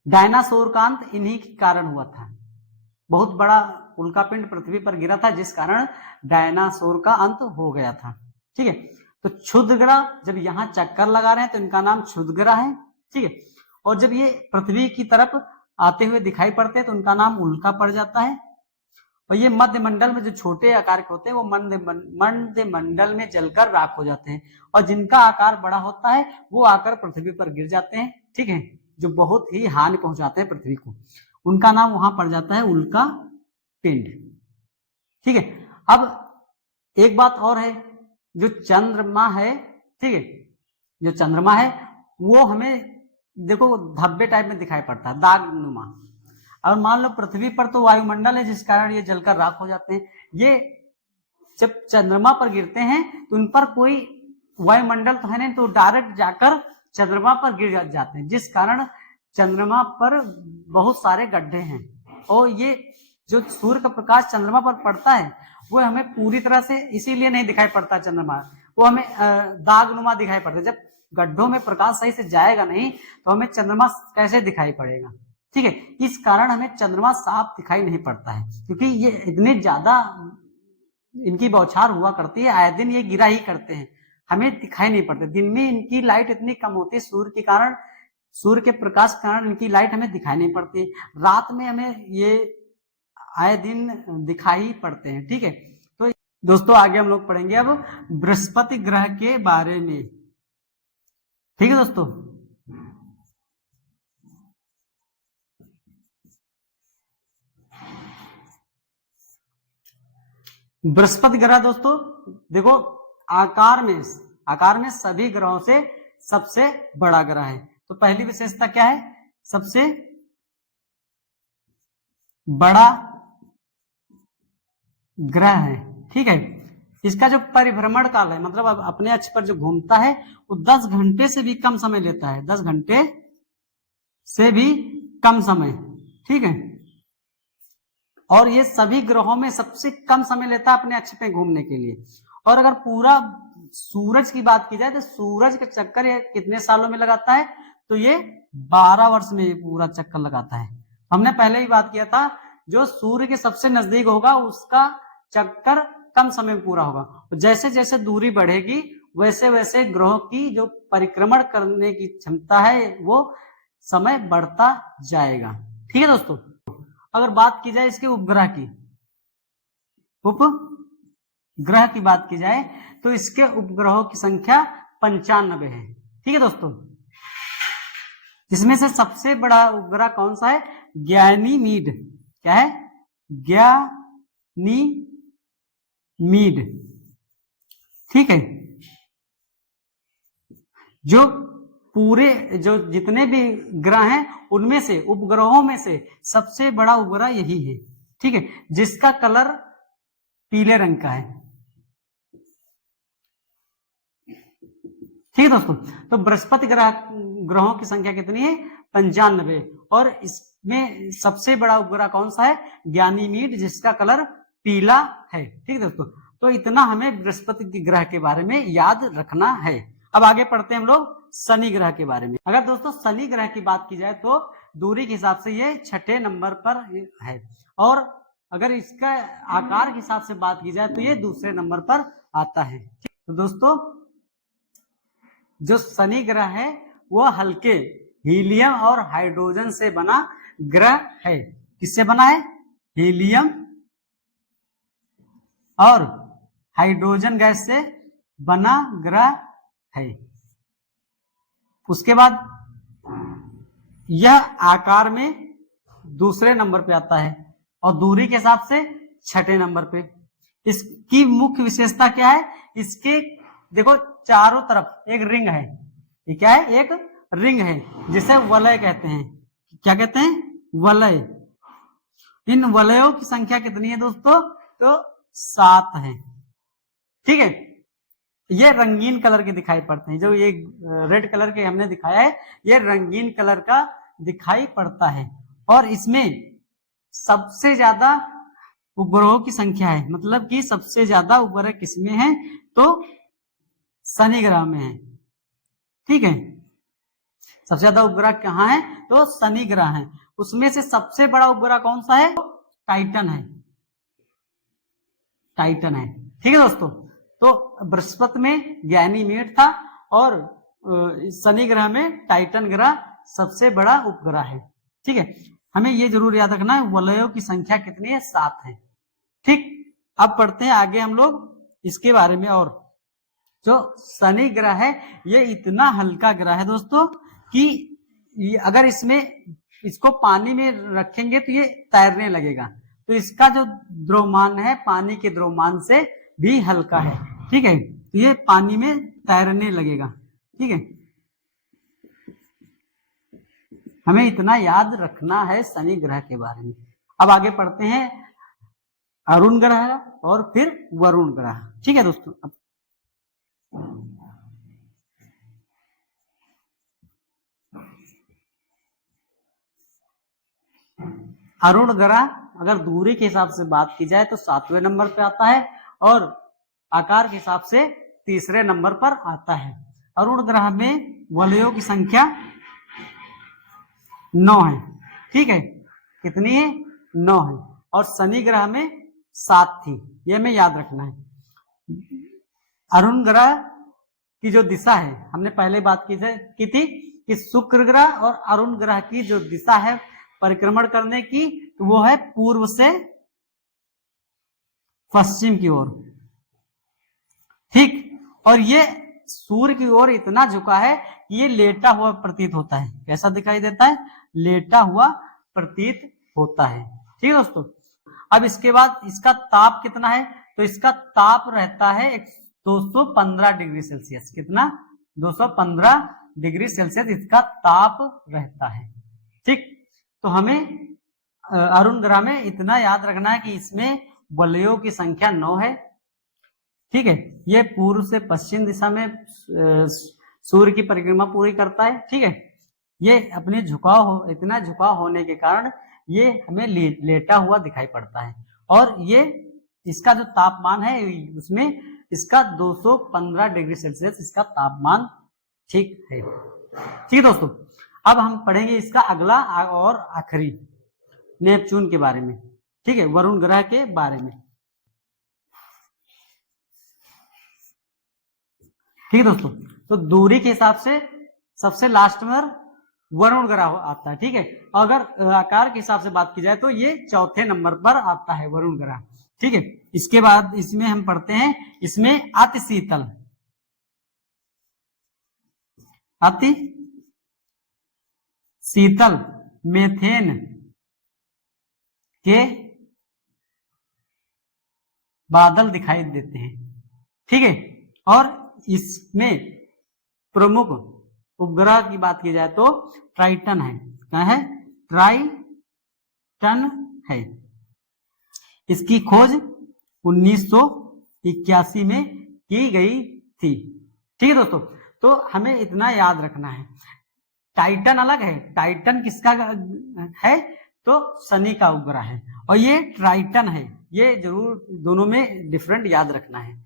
डायनासोर का अंत इन्हीं के कारण हुआ था। बहुत बड़ा उल्कापिंड पृथ्वी पर गिरा था जिस कारण डायनासोर का अंत हो गया था। ठीक है, तो क्षुद्र ग्रह जब यहाँ चक्कर लगा रहे हैं तो इनका नाम क्षुद्र ग्रह है। ठीक है, और जब ये पृथ्वी की तरफ आते हुए दिखाई पड़ते हैं तो उनका नाम उल्का पड़ जाता है। और ये मध्य मंडल में जो छोटे आकार के होते हैं वो मध्य मंडल में जलकर राख हो जाते हैं और जिनका आकार बड़ा होता है वो आकर पृथ्वी पर गिर जाते हैं। ठीक है, जो बहुत ही हानि पहुंचाते हैं पृथ्वी को, उनका नाम वहां पड़ जाता है उल्का पिंड। ठीक है, अब एक बात और है, जो चंद्रमा है, ठीक है, जो चंद्रमा है वो हमें देखो धब्बे टाइप में दिखाई पड़ता है, दागनुमा। और मान लो पृथ्वी पर तो वायुमंडल है जिस कारण ये जलकर राख हो जाते हैं। ये जब चंद्रमा पर गिरते हैं तो उन पर कोई वायुमंडल तो है नहीं, तो डायरेक्ट जाकर चंद्रमा पर गिर जाते हैं जिस कारण चंद्रमा पर बहुत सारे गड्ढे हैं। और ये जो सूर्य का प्रकाश चंद्रमा पर पड़ता है वो हमें पूरी तरह से इसीलिए नहीं दिखाई पड़ता चंद्रमा, वो हमें दागनुमा दिखाई पड़ता है। जब गड्ढों में प्रकाश सही से जाएगा नहीं तो हमें चंद्रमा कैसे दिखाई पड़ेगा। ठीक है, इस कारण हमें चंद्रमा साफ दिखाई नहीं पड़ता है क्योंकि ये इतने ज्यादा इनकी बौछार हुआ करती है, आए दिन ये गिरा ही करते हैं, हमें दिखाई नहीं पड़ते। दिन में इनकी लाइट इतनी कम होती है सूर्य के कारण, सूर्य के प्रकाश के कारण इनकी लाइट हमें दिखाई नहीं पड़ती। रात में हमें ये आए दिन दिखाई पड़ते हैं। ठीक है, तो दोस्तों आगे हम लोग पढ़ेंगे अब बृहस्पति ग्रह के बारे में। ठीक है दोस्तों, बृहस्पति ग्रह दोस्तों देखो आकार में सभी ग्रहों से सबसे बड़ा ग्रह है। तो पहली विशेषता क्या है, सबसे बड़ा ग्रह है। ठीक है, इसका जो परिभ्रमण काल है, मतलब अब अपने अक्ष पर जो घूमता है वो 10 घंटे से भी कम समय लेता है, 10 घंटे से भी कम समय। ठीक है, और ये सभी ग्रहों में सबसे कम समय लेता है अपने अक्ष पे घूमने के लिए। और अगर पूरा सूरज की बात की जाए तो सूरज का चक्कर ये कितने सालों में लगाता है, तो ये 12 वर्ष में पूरा चक्कर लगाता है। हमने पहले ही बात किया था, जो सूर्य के सबसे नजदीक होगा उसका चक्कर कम समय में पूरा होगा। जैसे जैसे दूरी बढ़ेगी वैसे वैसे ग्रहों की जो परिक्रमण करने की क्षमता है वो समय बढ़ता जाएगा। ठीक है दोस्तों, अगर बात की जाए इसके उपग्रह की, उपग्रह की बात की जाए तो इसके उपग्रहों की संख्या 95 है। ठीक है दोस्तों, इसमें से सबसे बड़ा उपग्रह कौन सा है, गैनीमीड। क्या है, गैनीमीड। ठीक है, जो पूरे जो जितने भी ग्रह हैं उनमें से उपग्रहों में से सबसे बड़ा उपग्रह यही है। ठीक है, जिसका कलर पीले रंग का है। ठीक है दोस्तों, तो बृहस्पति ग्रहों की संख्या कितनी है, 95। और इसमें सबसे बड़ा उपग्रह कौन सा है, गैनीमीड, जिसका कलर पीला है। ठीक है दोस्तों, तो इतना हमें बृहस्पति ग्रह के बारे में याद रखना है। अब आगे पढ़ते हैं हम लोग शनि ग्रह के बारे में। अगर दोस्तों शनि ग्रह की बात की जाए तो दूरी के हिसाब से ये 6ठे नंबर पर है, और अगर इसका आकार के हिसाब से बात की जाए तो ये दूसरे नंबर पर आता है। तो दोस्तों जो शनि ग्रह है वो हल्के हीलियम और हाइड्रोजन से बना ग्रह है। किससे बना है, हीलियम और हाइड्रोजन गैस से बना ग्रह है। उसके बाद यह आकार में दूसरे नंबर पे आता है और दूरी के हिसाब से 6ठे नंबर पे। इसकी मुख्य विशेषता क्या है, इसके देखो चारों तरफ एक रिंग है। ये क्या है, एक रिंग है जिसे वलय कहते हैं। क्या कहते हैं, वलय। इन वलयों की संख्या कितनी है दोस्तों, तो 7 है। ठीक है, ये रंगीन कलर के दिखाई पड़ते हैं। जो ये रेड कलर के हमने दिखाया है ये रंगीन कलर का दिखाई पड़ता है और इसमें सबसे ज्यादा उपग्रहों की संख्या है, मतलब कि सबसे ज्यादा उपग्रह किसमें है, तो शनि ग्रह में है। ठीक है, सबसे ज्यादा उपग्रह कहाँ है, तो शनि ग्रह है। उसमें से सबसे बड़ा उपग्रह कौन सा है, टाइटन है, टाइटन है। ठीक है दोस्तों, तो बृहस्पति में गैनीमेड था और शनि ग्रह में टाइटन ग्रह सबसे बड़ा उपग्रह है। ठीक है, हमें ये जरूर याद रखना है वलयों की संख्या कितनी है, 7 है। ठीक, अब पढ़ते हैं आगे हम लोग इसके बारे में। और जो शनि ग्रह है ये इतना हल्का ग्रह है दोस्तों कि अगर इसको पानी में रखेंगे तो ये तैरने लगेगा। तो इसका जो द्रव्यमान है पानी के द्रव्यमान से भी हल्का है। ठीक है, तो ये पानी में तैरने लगेगा। ठीक है, हमें इतना याद रखना है शनि ग्रह के बारे में। अब आगे पढ़ते हैं अरुण ग्रह और फिर वरुण ग्रह। ठीक है दोस्तों, अरुण ग्रह अगर दूरी के हिसाब से बात की जाए तो 7वें नंबर पे आता है और आकार के हिसाब से 3रे नंबर पर आता है। अरुण ग्रह में वलयों की संख्या 9 है। ठीक है, कितनी है, 9 है। और शनि ग्रह में 7 थी, ये हमें याद रखना है। अरुण ग्रह की जो दिशा है, हमने पहले बात की थी कि शुक्र ग्रह और अरुण ग्रह की जो दिशा है परिक्रमण करने की, तो वो है पूर्व से पश्चिम की ओर। ठीक, और ये सूर्य की ओर इतना झुका है कि ये लेटा हुआ प्रतीत होता है। कैसा दिखाई देता है, लेटा हुआ प्रतीत होता है। ठीक है दोस्तों, अब इसके बाद इसका ताप कितना है, तो इसका ताप रहता है 215 डिग्री सेल्सियस। कितना, 215 डिग्री सेल्सियस इसका ताप रहता है। ठीक, तो हमें अरुण ग्रह में इतना याद रखना है कि इसमें वलयों की संख्या 9 है। ठीक है, ये पूर्व से पश्चिम दिशा में सूर्य की परिक्रमा पूरी करता है। ठीक है, ये अपने इतना झुकाव होने के कारण ये हमें लेटा हुआ दिखाई पड़ता है। और ये इसका जो तापमान है उसमें इसका 215 डिग्री सेल्सियस इसका तापमान ठीक है। ठीक है दोस्तों, अब हम पढ़ेंगे इसका अगला और आखिरी नेपच्यून के बारे में। ठीक है, वरुण ग्रह के बारे में। ठीक है दोस्तों, तो दूरी के हिसाब से सबसे लास्ट में वरुण ग्रह आता है। ठीक है, अगर आकार के हिसाब से बात की जाए तो ये 4थे नंबर पर आता है वरुण ग्रह। ठीक है, इसके बाद इसमें हम पढ़ते हैं, इसमें अति शीतल मेथेन के बादल दिखाई देते हैं। ठीक है, और इसमें प्रमुख उपग्रह की बात की जाए तो ट्राइटन है। क्या है, ट्राइटन है। इसकी खोज 1981 में की गई थी। ठीक है दोस्तों, तो हमें इतना याद रखना है, टाइटन अलग है। टाइटन किसका है, तो शनि का उपग्रह है, और ये ट्राइटन है। ये जरूर दोनों में डिफरेंट याद रखना है।